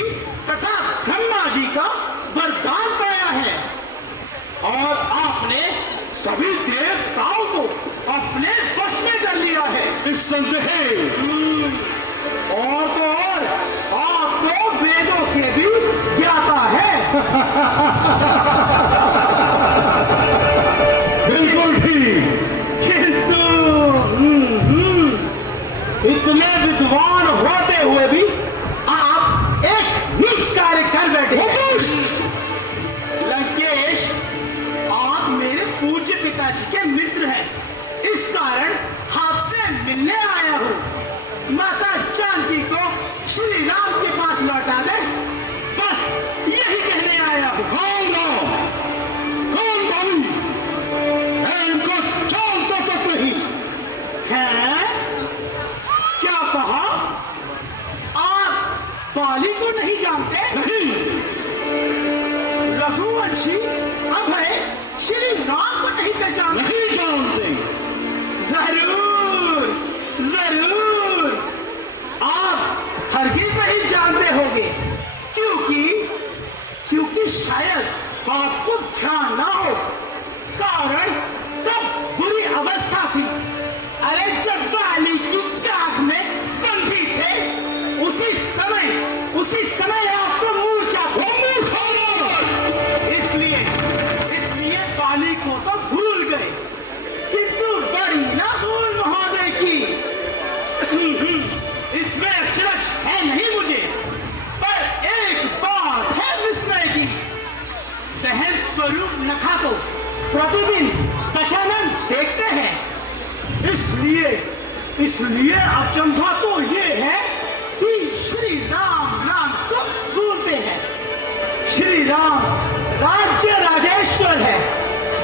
तथा ब्रह्मा जी का वरदान पाया है और आपने सभी देवताओं को अपने वश में कर लिया है। निस्संदेह। और तो और, आप तो वेदों के भी ज्ञाता है। बिल्कुल ठीक। किंतु इतने विद्वान होते हुए भी आप एक नीच कार्य कर बैठे हैं। लंकेश, आप मेरे पूज्य पिताजी के मित्र हैं, इस कारण आपसे मिलने आया हूँ। माता जानकी को श्री राम के पास लौटा दे, बस यही कहने आया हूँ। कौन भाई? मैं इनको जानता तक नहीं। है क्या कहा? आप बाली को नहीं जानते? नहीं। रघुवंशी अभय श्री राम को नहीं पहचानते? नहीं जानते। जरूर जरूर आप हरगिज नहीं जानते होंगे, क्योंकि शायद आपको ध्यान ना हो। कारण तब बुरी अवस्था थी। अरे जब बाली की काख में बंधी थे, उसी समय आपको मूर्छा इसलिए बाली को तो भूल गए, किंतु बड़ी ना भूल महोदय की। इसमें स्वरूप नखा को प्रतिदिन दशानन देखते हैं। इसलिए अचंभा तो ये है कि श्री राम को भूलते हैं। श्री राम राज्य राजेश्वर है,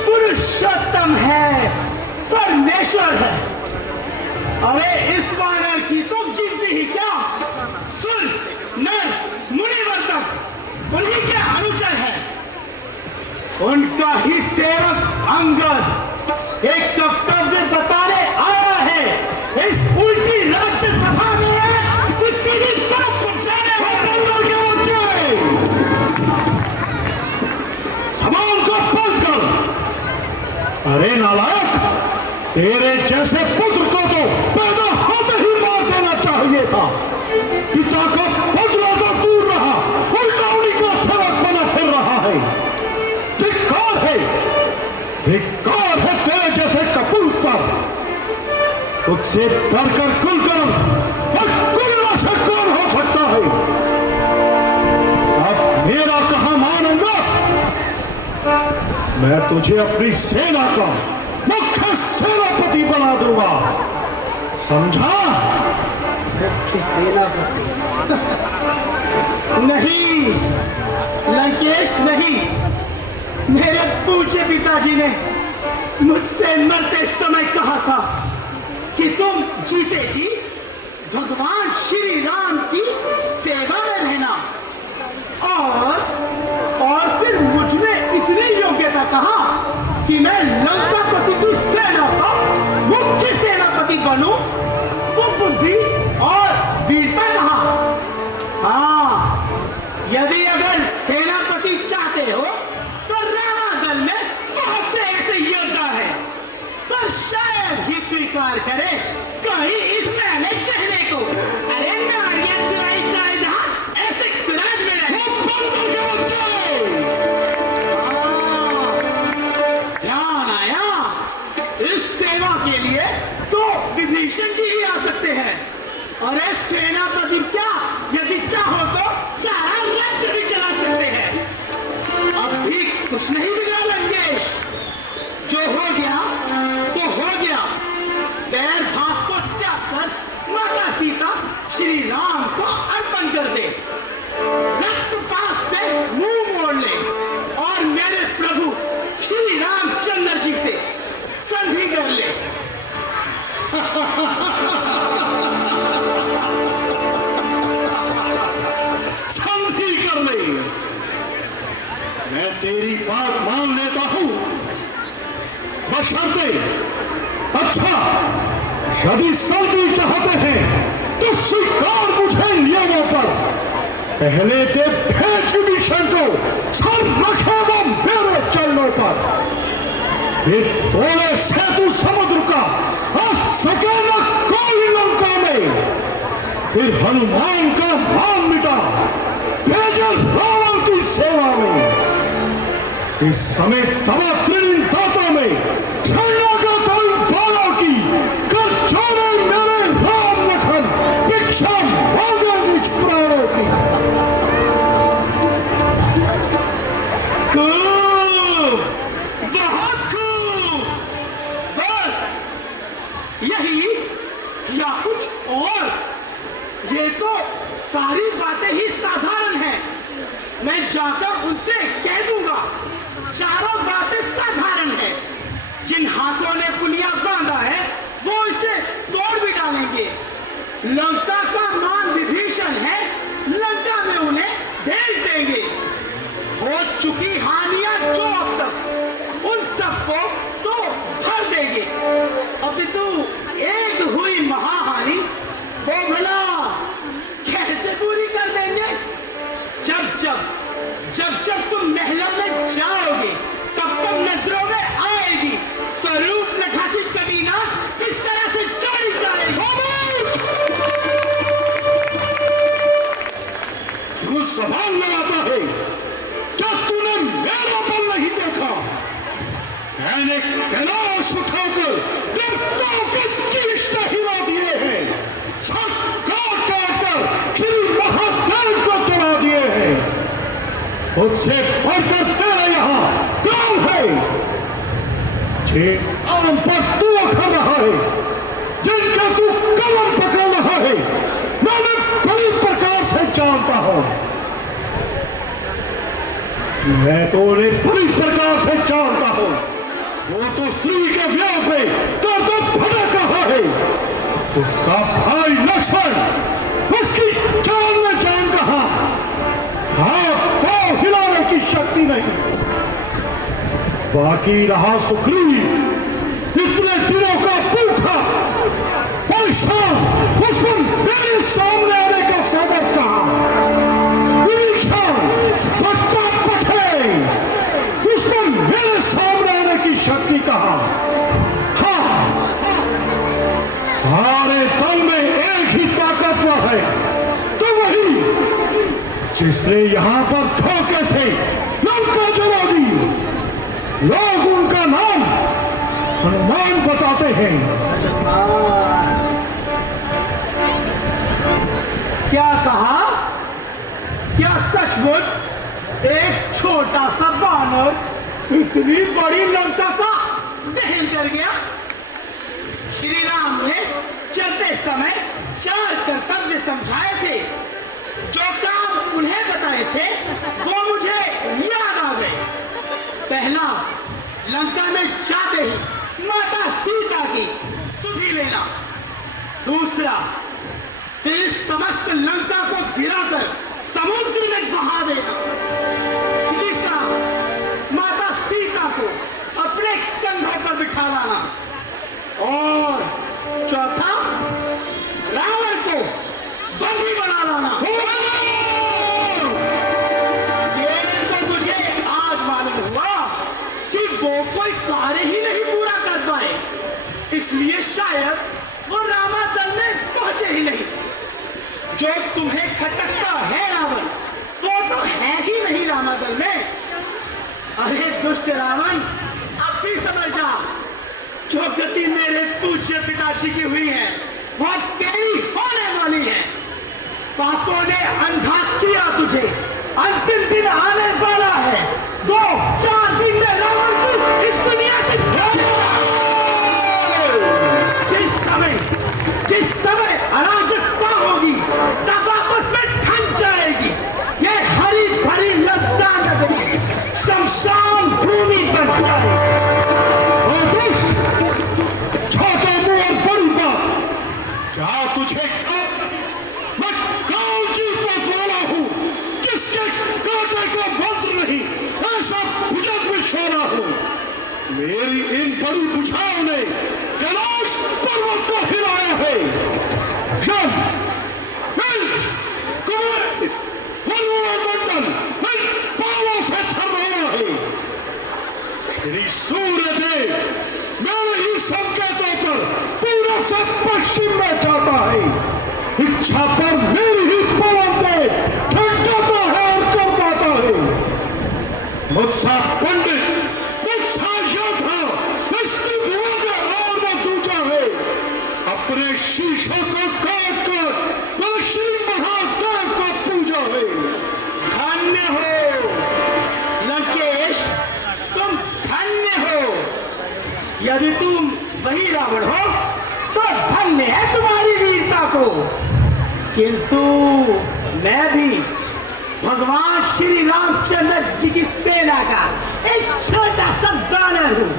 पुरुषोत्तम है, परमेश्वर है। अरे इस वानर की तो गिनती ही क्या, सुर नर मुनिवर तक उन्हीं के अनुचर है। उनका ही सेवक अंगद एक कर्तव्य बताने आया है इस उल्टी राज्यसभा में कुछ सीधी बात समझाने के बच्चे समान को बंद कर। अरे नालायक, तेरे जैसे पुत्र को तो पैदा होते ही मार देना चाहिए था। पिता का पुत्र तो दूर रहा, उल्टा उन्हीं का सेवक बना फिर रहा है। धिक्कार है तेरे जैसे कपूत पर। तुझसे डरकर खुलकर और कुल्ला से कौन हो सकता है? अब मेरा कहां मानेगा? मैं तुझे अपनी सेना का मुख्य सेनापति बना दूंगा, समझा? मुख्य सेनापति? नहीं लंकेश, नहीं। मेरे पूज्य पिताजी ने मुझसे मरते समय कहा था कि तुम जीते जी भगवान श्री राम की सेवा में रहना, और फिर मुझ में इतनी योग्यता कहा कि मैं लंकापति की सेना का मुख्य सेनापति बनूं। वो बुद्धि और वीरता कहा। हाँ, यदि अगर सेनापति चाहते हो तो रणदल में बहुत से ऐसे योद्धा है, पर शायद ही स्वीकार करे कहीं इस मैंने कहने को, अरे नारियां चुराई जाए जहां ऐसे कुराज में रहे। ध्यान आया? इस सेवा के लिए तो विभीषण जी ही आ सकते हैं। अरे सेनापति क्या, यदि चाहो तो सारा राज्य भी चला सकते हैं। अब भी कुछ नहीं बिगड़ा लंकेश, जो हो गया सो हो गया। पैर भाव को त्याग कर माता सीता श्री राम को अर्पण कर दे, रक्तपात से मुंह मोड़ ले और मेरे प्रभु श्री रामचंद्र जी से संधि कर ले। संधि कर ले? मैं तेरी बात मान लेता हूं, बशर्ते, अच्छा यदि संधि चाहते हैं तो स्वीकार मुझे नियमों पर। पहले दे भेज विभीषण को, सर रखे वो मेरे चरणों पर। फिर तोड़े सेतु समुद्र का और सके न कोई लंका में। फिर हनुमान का नाम मिटा, भेजे रावण की सेवा में। इस समय तवा त्रिण दातों में शरणागत वालों की कर जोड़े मेरे राम लखन, भिक्षा मांगे निज प्राणों की। खूब, बहुत खूब। बस यही या कुछ और? ये तो सारी बातें ही साधारण हैं। मैं जाकर उनसे कह दूंगा, चारों बातें साधारण हैं। जिन हाथों ने पुलिया बांधा है वो इसे तोड़ भी डालेंगे। लंका का मान विभीषण है, लंका में उन्हें भेज देंगे। हो चुकी हानियां जो अब तक, उन सबको तो भर देंगे। अपितु एक हुई महाहानि वो भला कैसे पूरी कर देंगे? जब तुम महलों में जाओगे तब तब नजरों में आएगी स्वरूप रेखा की कटीना किस तरह से जोड़ी जाएगी। तू सवाल लगाता है, क्या तूने मेरा बल नहीं देखा? मैंने कैलाश उठाकर देवताओं के चीष्ट हिला दिए हैं, छत काट कर श्री महादेव को चढ़ा दिए हैं। उससे बढ़कर तेरे यहाँ जिनके आम पर तू अखड़ रहा है, जिनका तू कलम पकड़ रहा है, मैं बड़ी प्रकार से जानता हूं। मैं तो उन्हें बड़ी प्रकार से जानता हूं। वो तो स्त्री के ब्याह पे दर्द भटक रहा है। उसका भाई लक्ष्मण, उसकी जान में जान कहा, हाथ पांव हिलाने की शक्ति नहीं। बाकी रहा सुग्रीव, इतने दिनों का भूखा परेशान, उस पर मेरे सामने आने का सबब कहा। विभीषण बच्चा पठे, उस पर मेरे सामने आने की शक्ति कहा। हाँ, सारे दल में एक ही ताकतवर है, तो वही जिसने यहां पर धोखे से लंका जला दी। लोग उनका नाम हनुमान बताते हैं। क्या कहा? क्या सचमुच एक छोटा सा बानर इतनी बड़ी लंका का दहन कर गया? श्री राम ने चलते समय 4 कर्तव्य समझाए थे। जो काम उन्हें बताए थे वो मुझे याद आ गए। पहला, लंका में जाते ही माता सीता की सुधि लेना। दूसरा, फिर इस समस्त लंका को गिराकर समुद्र में बहा देना। तीसरा, माता सीता को अपने कंधों पर बिठा लाना। और चौथा, रावण को बंदी बना लाना। वो कोई कार्य ही नहीं पूरा कर पाए, इसलिए शायद वो रामादल में पहुंचे ही नहीं। जो तुम्हें खटकता है रावण, वो तो है ही नहीं रामादल में। अरे दुष्ट रावण, अब भी समझ जा, जो गति मेरे पूज्य पिताजी की हुई है वो तेरी होने वाली है। पापों ने अंधा किया तुझे, अंतिम दिन आने वाला है। 2-4 दिन में रावण को इस दुनिया से जिस समय अराजकता होगी तब आपस में ठन जाएगी। ये हरी भरी लंका नगरी शमशान भूमि बन जाएगी। छोटा मुंह और बड़ी बात, क्या तुझे मैं काल जी को जोड़ा हूं, किसके कांटे को मंत्र नहीं, ऐसा भुजंग में छोड़ा हूं। मेरी इन बड़ी बुझाओं ने कैलाश पर्वत को हिलाया है। मंडल बालों से थर रहा है। श्री सूर्य देव मेरे ही संकेतों पर पूर्व से पश्चिम में जाता है। इच्छा पर मेरी ही पवन देव ठंडाता है और करवाता है। मुझसा पंडित, मुझसा योद्धा, स्त्री विभाग और में दूजा है। अपने शीशों को काट कर मेरे श्री महादेव को पूजा है। धन्य हो लंकेश, तुम धन्य हो। यदि तुम वही रावण हो तो धन्य है तुम्हारी वीरता को। किंतु मैं भी भगवान श्री रामचंद्र जी की सेना का एक छोटा सा बानर हूं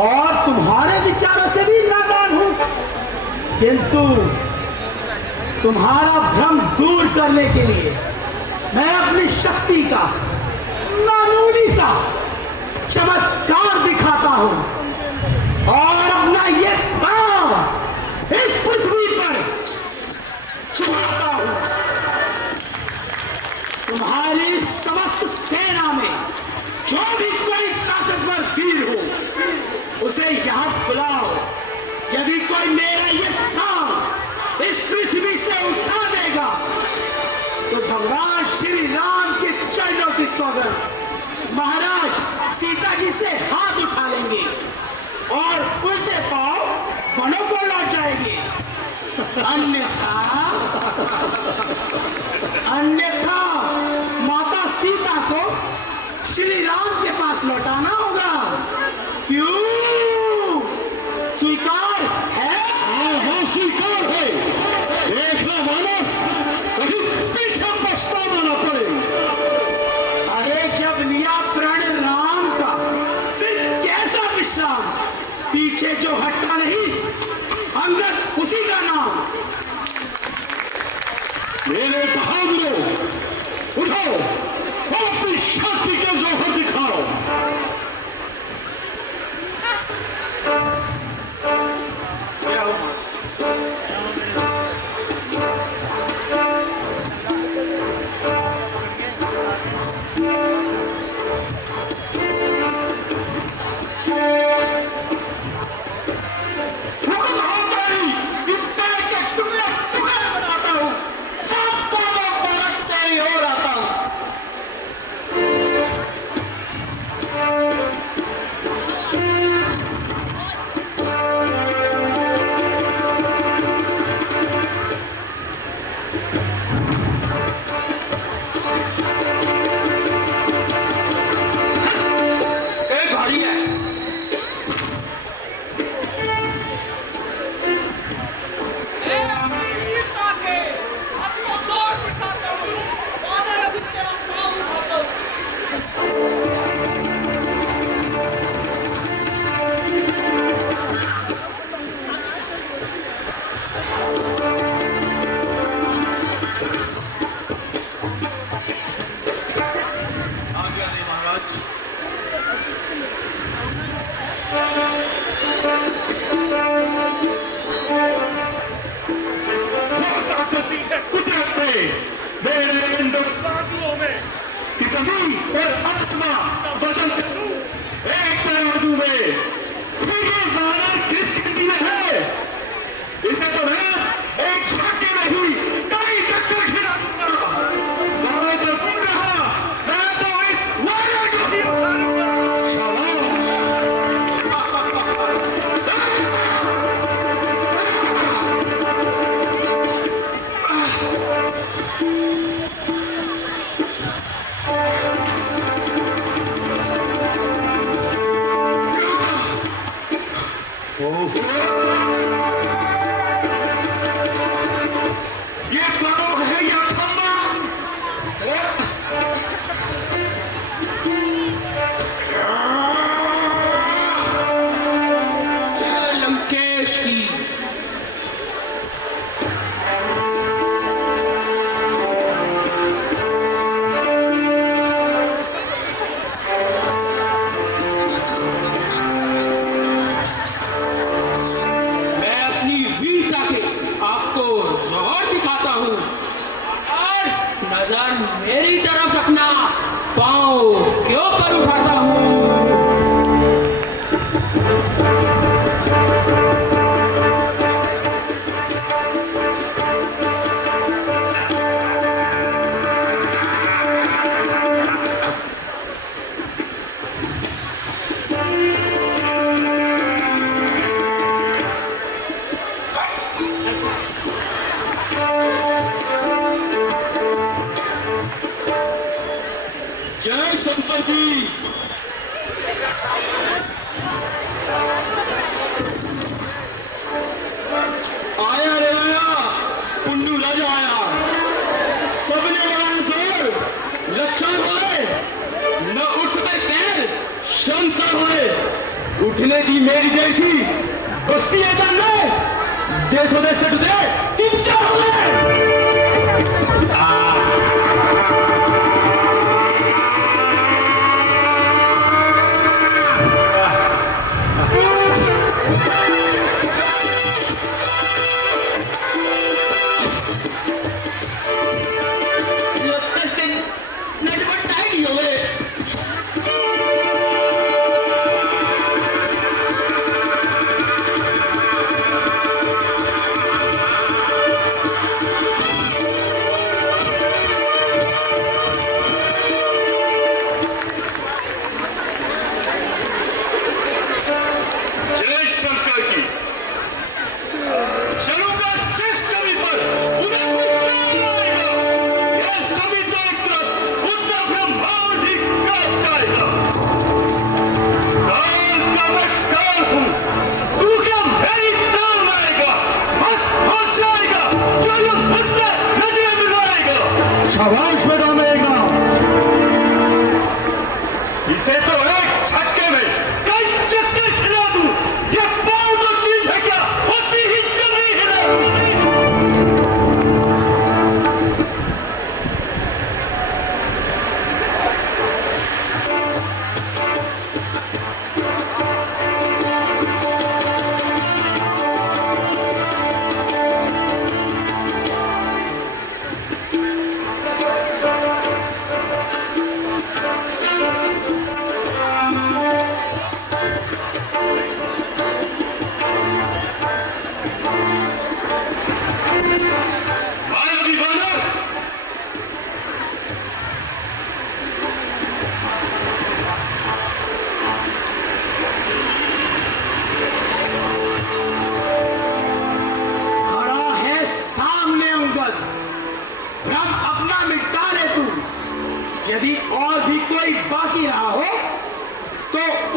और तुम्हारे विचारों से भी नादान हूं। किंतु तुम्हारा भ्रम दूर करने के लिए मैं अपनी शक्ति का मामूली सा चमत्कार दिखाता हूं और अपना ये पांव इस पृथ्वी पर चुमाता हूं। तुम्हारी समस्त सेना में जो भी कोई ताकतवर वीर हो उसे यहां बुलाओ। यदि कोई मेरा ये पांव इस पृथ्वी से उठा देगा तो भगवान श्री राम के चरणों की सौगंध महाराज सीता जी से हाथ उठा लेंगे। पीछे जो हटता नहीं, अंगद उसी का नाम। मेरे बहादुरों, उठो और अपनी शक्ति के जौहर दिखाओ। मेरी तरफ रखना, पाँव क्यों पर उठाता हूँ। जय शंकर जी। आया रे आया, पुन्नू राजा आया। सबने आया सर, लच्छा हुए न उठ सके पैर, शमसा हुए उठने की मेरी देर थी। बस्ती है जानने देखो देश से टुदे तीन चार हुए।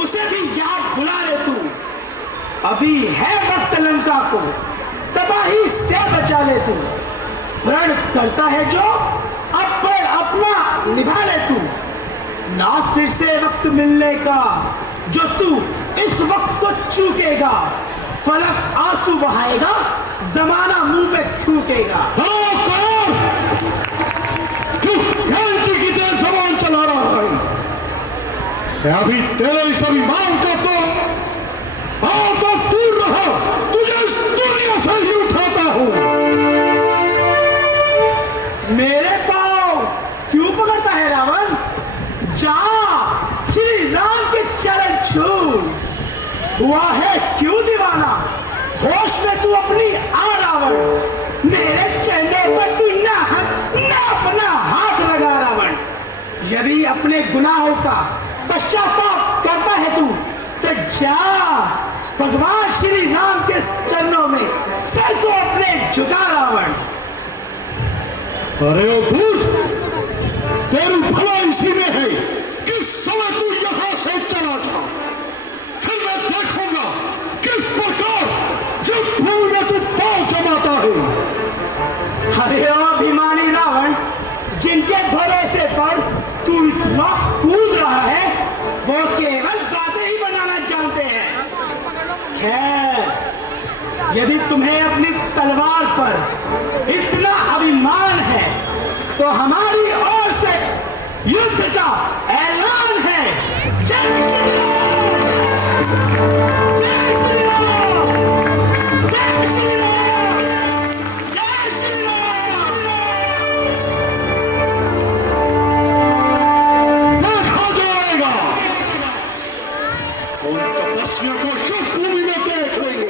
उसे भी याद बुला ले तू। अभी है वक्त लंका को तबाही से बचा ले तू। प्रण करता है जो अब पर अपना निभा ले तू। ना फिर से वक्त मिलने का जो तू इस वक्त को चूकेगा। फलक आंसू बहाएगा, जमाना मुंह पे थूकेगा। तू घंटी की तरह जबान चला रहा है। अभी तेरे इस अभिमान का तो दूर रहा, तुझे इस दुनिया से ही उठाता हूं। मेरे पांव क्यों पकड़ता है रावण? जा श्री राम के चरण छू। हुआ है क्यों दीवाना, होश में तू अपनी आ रावण। मेरे चेहरे पर तू ना अपना हाथ लगा रावण। यदि अपने गुनाहों का पश्चाताप करता है तू तो जा भगवान श्री राम के चरणों में सर को अपने झुका रावण। अरे ओ भूत, तेरी भला इसी में है। किस समय तू यहां से चला था, फिर मैं देखूंगा किस प्रकार जब भूल में तू पांव जमाता है। अरे ओ अभिमानी रावण, जिनके भरोसे पर तू इतना कूद रहा है वो केवल बातें ही बनाना जानते हैं। खैर, यदि तुम्हें अपनी तलवार पर इतना अभिमान है तो हमारी ओर से युद्ध का ऐलान है। जय श्री राम! जय श्री राम! जय श्री राम! जय श्री राम! देखा जाएगा, उन तपस्या को शुभ भूमि में देख लेंगे।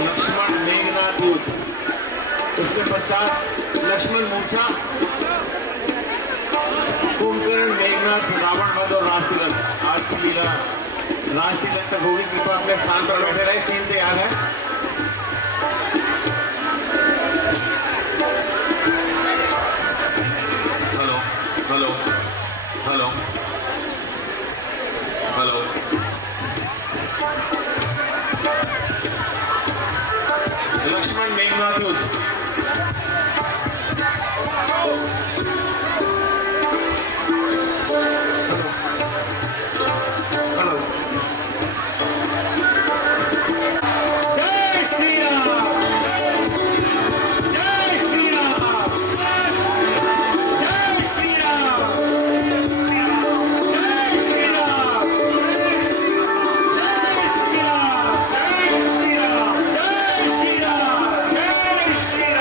लक्ष्मण मेघनाथ युद्ध, उसके पश्चात लक्ष्मण मूर्छा, कुंभकर्ण, मेघनाथ, रावण वध और राजतिलक। आज की लीला राजतिलक तक होगी। कृपा अपने स्थान पर बैठे रहे। सीन तैयार है। Hello hello hello hello. Lakshman Meghnath युद्ध। जय श्री राम! जय श्री राम! जय श्री राम! जय श्री राम! जय श्री राम! जय श्री राम! जय श्री राम! जय श्री राम!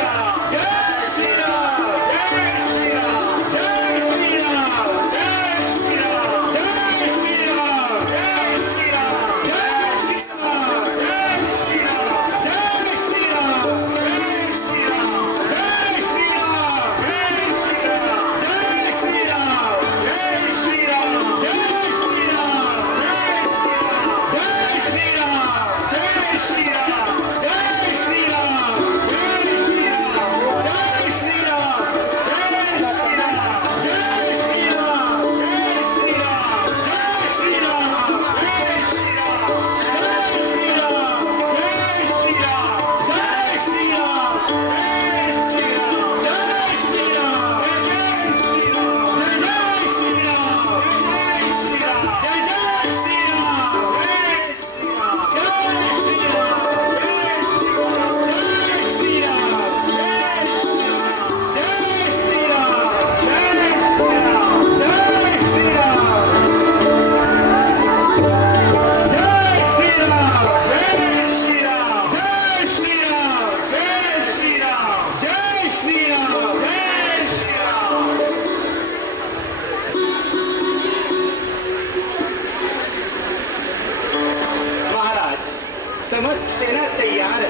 समस्त सेना तैयार है।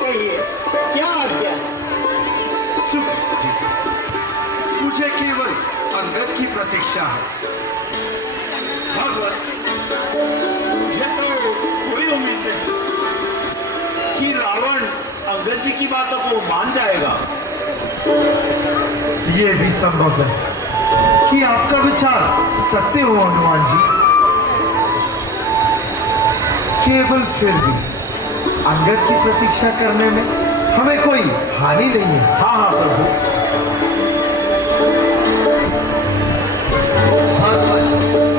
कहिए क्या आज्ञा है? सुग्रीव जी, मुझे केवल अंगद की प्रतीक्षा है। भगवत, मुझे तो कोई उम्मीद नहीं कि रावण अंगद जी की बातों को मान जाएगा। ये भी संभव है कि आपका विचार सत्य हो हनुमान जी। केवल फिर भी अंगद की प्रतीक्षा करने में हमें कोई हानि नहीं है। हाँ हाँ प्रभु।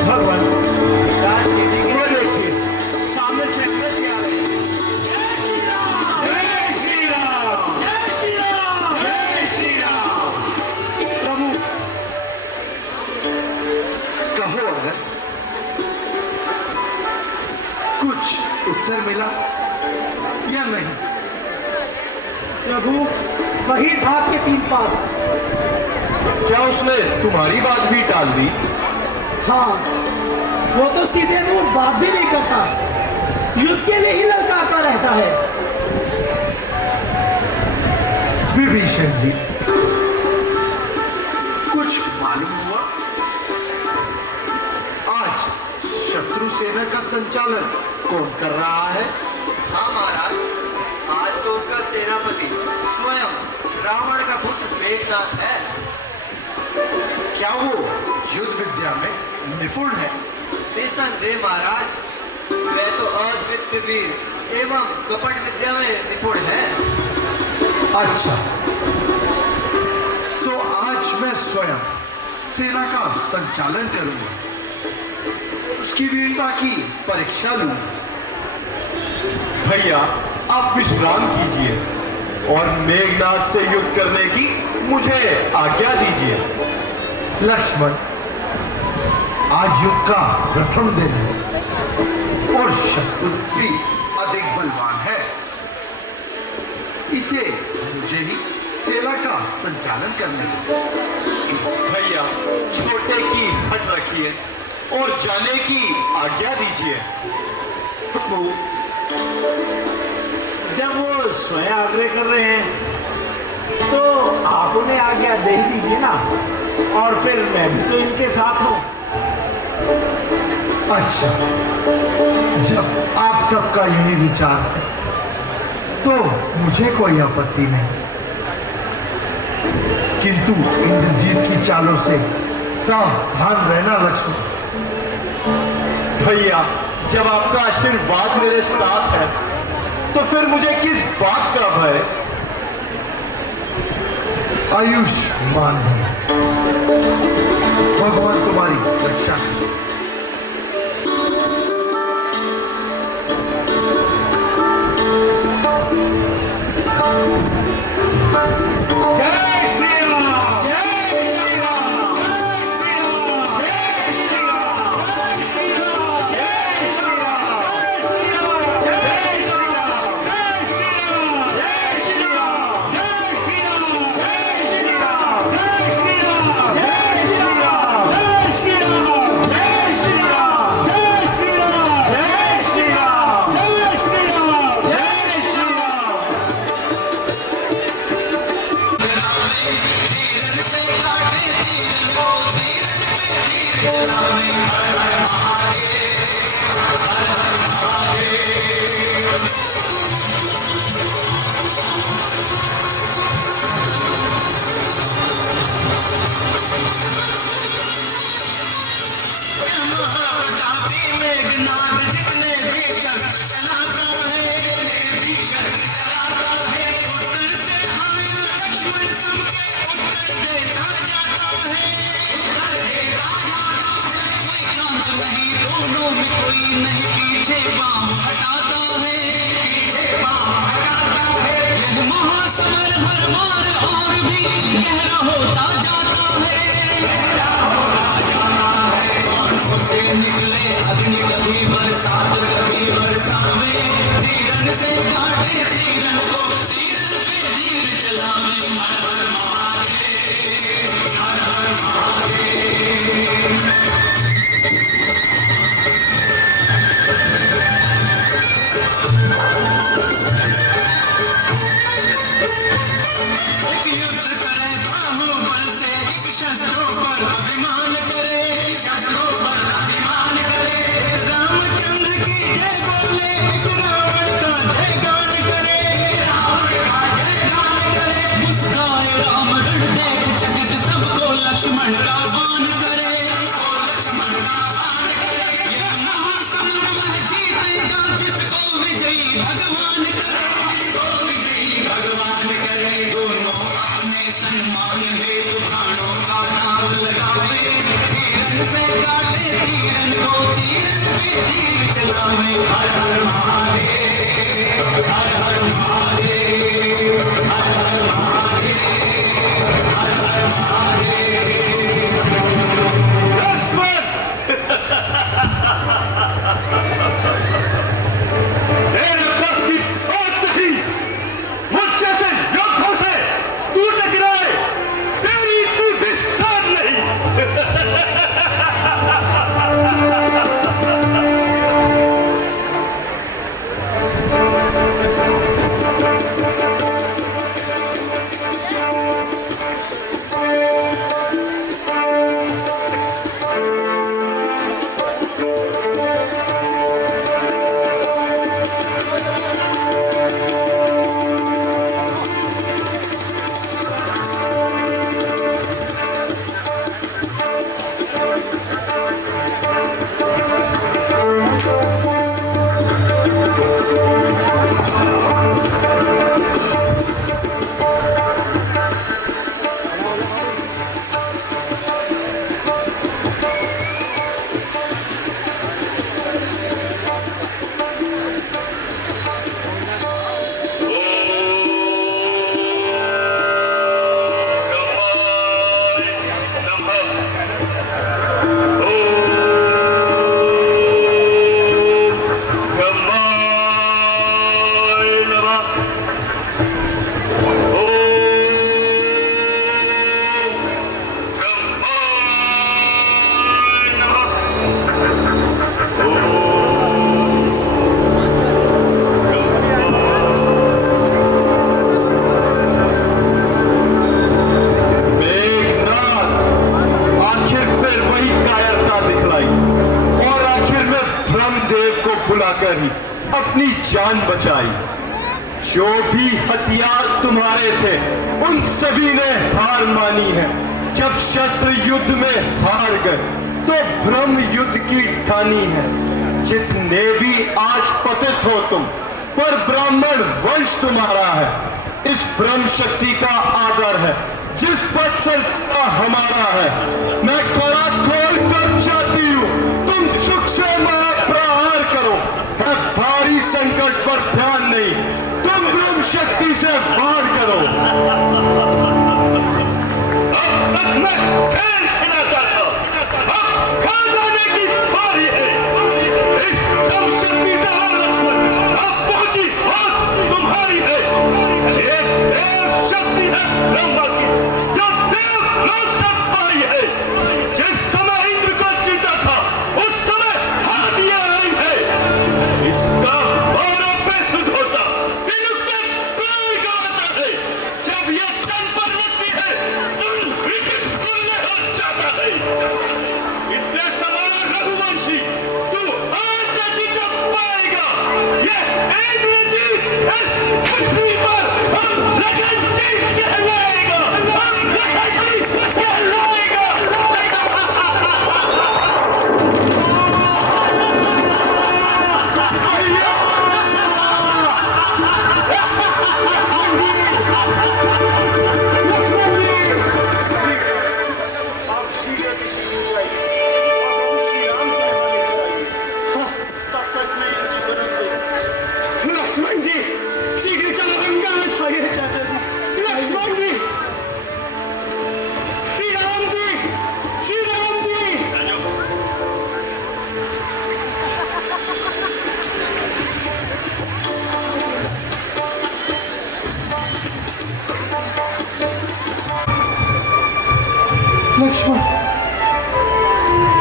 भगवान वो देखिए, सामने से अंगद जी आ रहे हैं। जय श्री राम! जय श्री राम! जय श्री राम! जय श्री राम! प्रभु कहो अंगद, कुछ उत्तर मिला या नहीं? प्रभु, वही था के 3 पात। क्या उसने तुम्हारी बात भी टाल दी? हाँ, वो तो सीधे मुंह बात भी नहीं करता, युद्ध के लिए ही ललकारता रहता है। विभीषण जी, कुछ मालूम हुआ? आज शत्रु सेना का संचालन कौन कर रहा है? हाँ महाराज, आज तो उनका सेनापति स्वयं रावण का पुत्र मेघनाथ है। क्या वो युद्ध विद्या में निपुण है? निसंदेह महाराज, वह तो अद्वितीय वीर एवं कपट विद्या में निपुण है। अच्छा, तो आज मैं स्वयं सेना का संचालन करूंगा, उसकी वीरता की परीक्षा लूंगा। भैया, आप विश्राम कीजिए और मेघनाथ से युद्ध करने की मुझे आज्ञा दीजिए। लक्ष्मण, आज युद्ध का प्रथम दिन है और शत्रु भी अधिक बलवान है। इसे मुझे ही सेना का संचालन करने दो। भैया, छोटे की हट रखिए और जाने की आज्ञा दीजिए। जब वो स्वयं आग्रह कर रहे हैं तो आप उन्हें आज्ञा दे ही दीजिए ना, और फिर मैं भी तो इनके साथ हूं। अच्छा, जब आप सबका यही विचार है तो मुझे कोई आपत्ति नहीं, किंतु इंद्रजीत की चालों से सावधान रहना लक्ष्मण। भैया, जब आपका आशीर्वाद मेरे साथ है तो फिर मुझे किस बात का भय? आयुष्मान भगवान तुम्हारी रक्षा करे। जय श्री राम! जय श्री राम! जय श्री राम! जय श्री राम! जय श्री राम! जय श्री राम! जय श्री राम! जय श्री राम! जय श्री राम! जय श्री राम! जय श्री राम! जय श्री राम! जय श्री राम! जय श्री राम! जय श्री राम! जय श्री राम! जय भगवान करे, योग जी भगवान करे। दोनों अपने सम्मान हेतु प्राणों का नाम लगावे, तीरन से काटे तीरन को, तीरन पे तीर चलावे। हर हर महादेव, हर हर महादेव, हर हर महादेव, हर हर महादेव। लक्ष्मण, तेरे बस की बात नहीं। मुझ जैसे योद्धा से तू टकराए, तेरी इतनी भी साथ नहीं। बुलाकर ही अपनी जान बचाई। जो भी हथियार तुम्हारे थे उन सभी ने हार मानी है। जब शस्त्र युद्ध में हार गए तो ब्रह्म युद्ध की ठानी है। जितने भी आज पतित हो तुम, पर ब्राह्मण वंश तुम्हारा है। इस ब्रह्म शक्ति का आदर है जिस पद सर का हमारा है। मैं कड़ा खोल कर चाहती हूँ तुम सुख से प्रहार करो। है भारी संकट पर ध्यान नहीं, तुम ब्रह्म शक्ति से वार करो। अब मैं खेल खिलाता था, अब खा जाने की बारी है। इस ब्रह्म शक्ति से अब पहुंची बात तुम्हारी है। ये देव शक्ति है ब्रह्मा की, जो देव लोक से पाई है। जिस समय इंद्र को जीता था उस समय हाथियां आई है। इसका 12 पैसे होता, तिलक के प्राण गवाता है। जब ये तन पर लगती है तुम विकृत तुल्य हो जाता है। इससे समाना रघुवंशी तू आज न जीत पाएगा। ये इंद्र जी इस पृथ्वी पर हम लखन जी कहलाएगा, हम लखन जी कहलाएगा। लक्ष्मण जी, आप सीधे सीधे जाइए और श्री राम के यहाँ लेकर आइए। तब तक मैं इनकी जरूरत नहीं। लक्ष्मण जी शीघ्र चलो, गंगा में खाइए चाचा जी। लक्ष्मण जी, श्री राम जी, श्री राम जी। लक्ष्मण,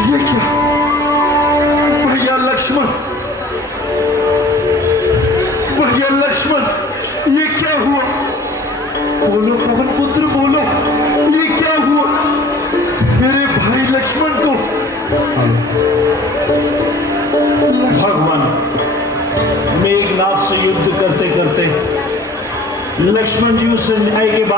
ये क्या? भैया लक्ष्मण, भैया लक्ष्मण, ये क्या हुआ? बोलो पवन पुत्र, बोलो, ये क्या हुआ? मेरे भाई लक्ष्मण को भगवान, मेघनाथ से युद्ध करते करते लक्ष्मण जी उस न्याय के बाद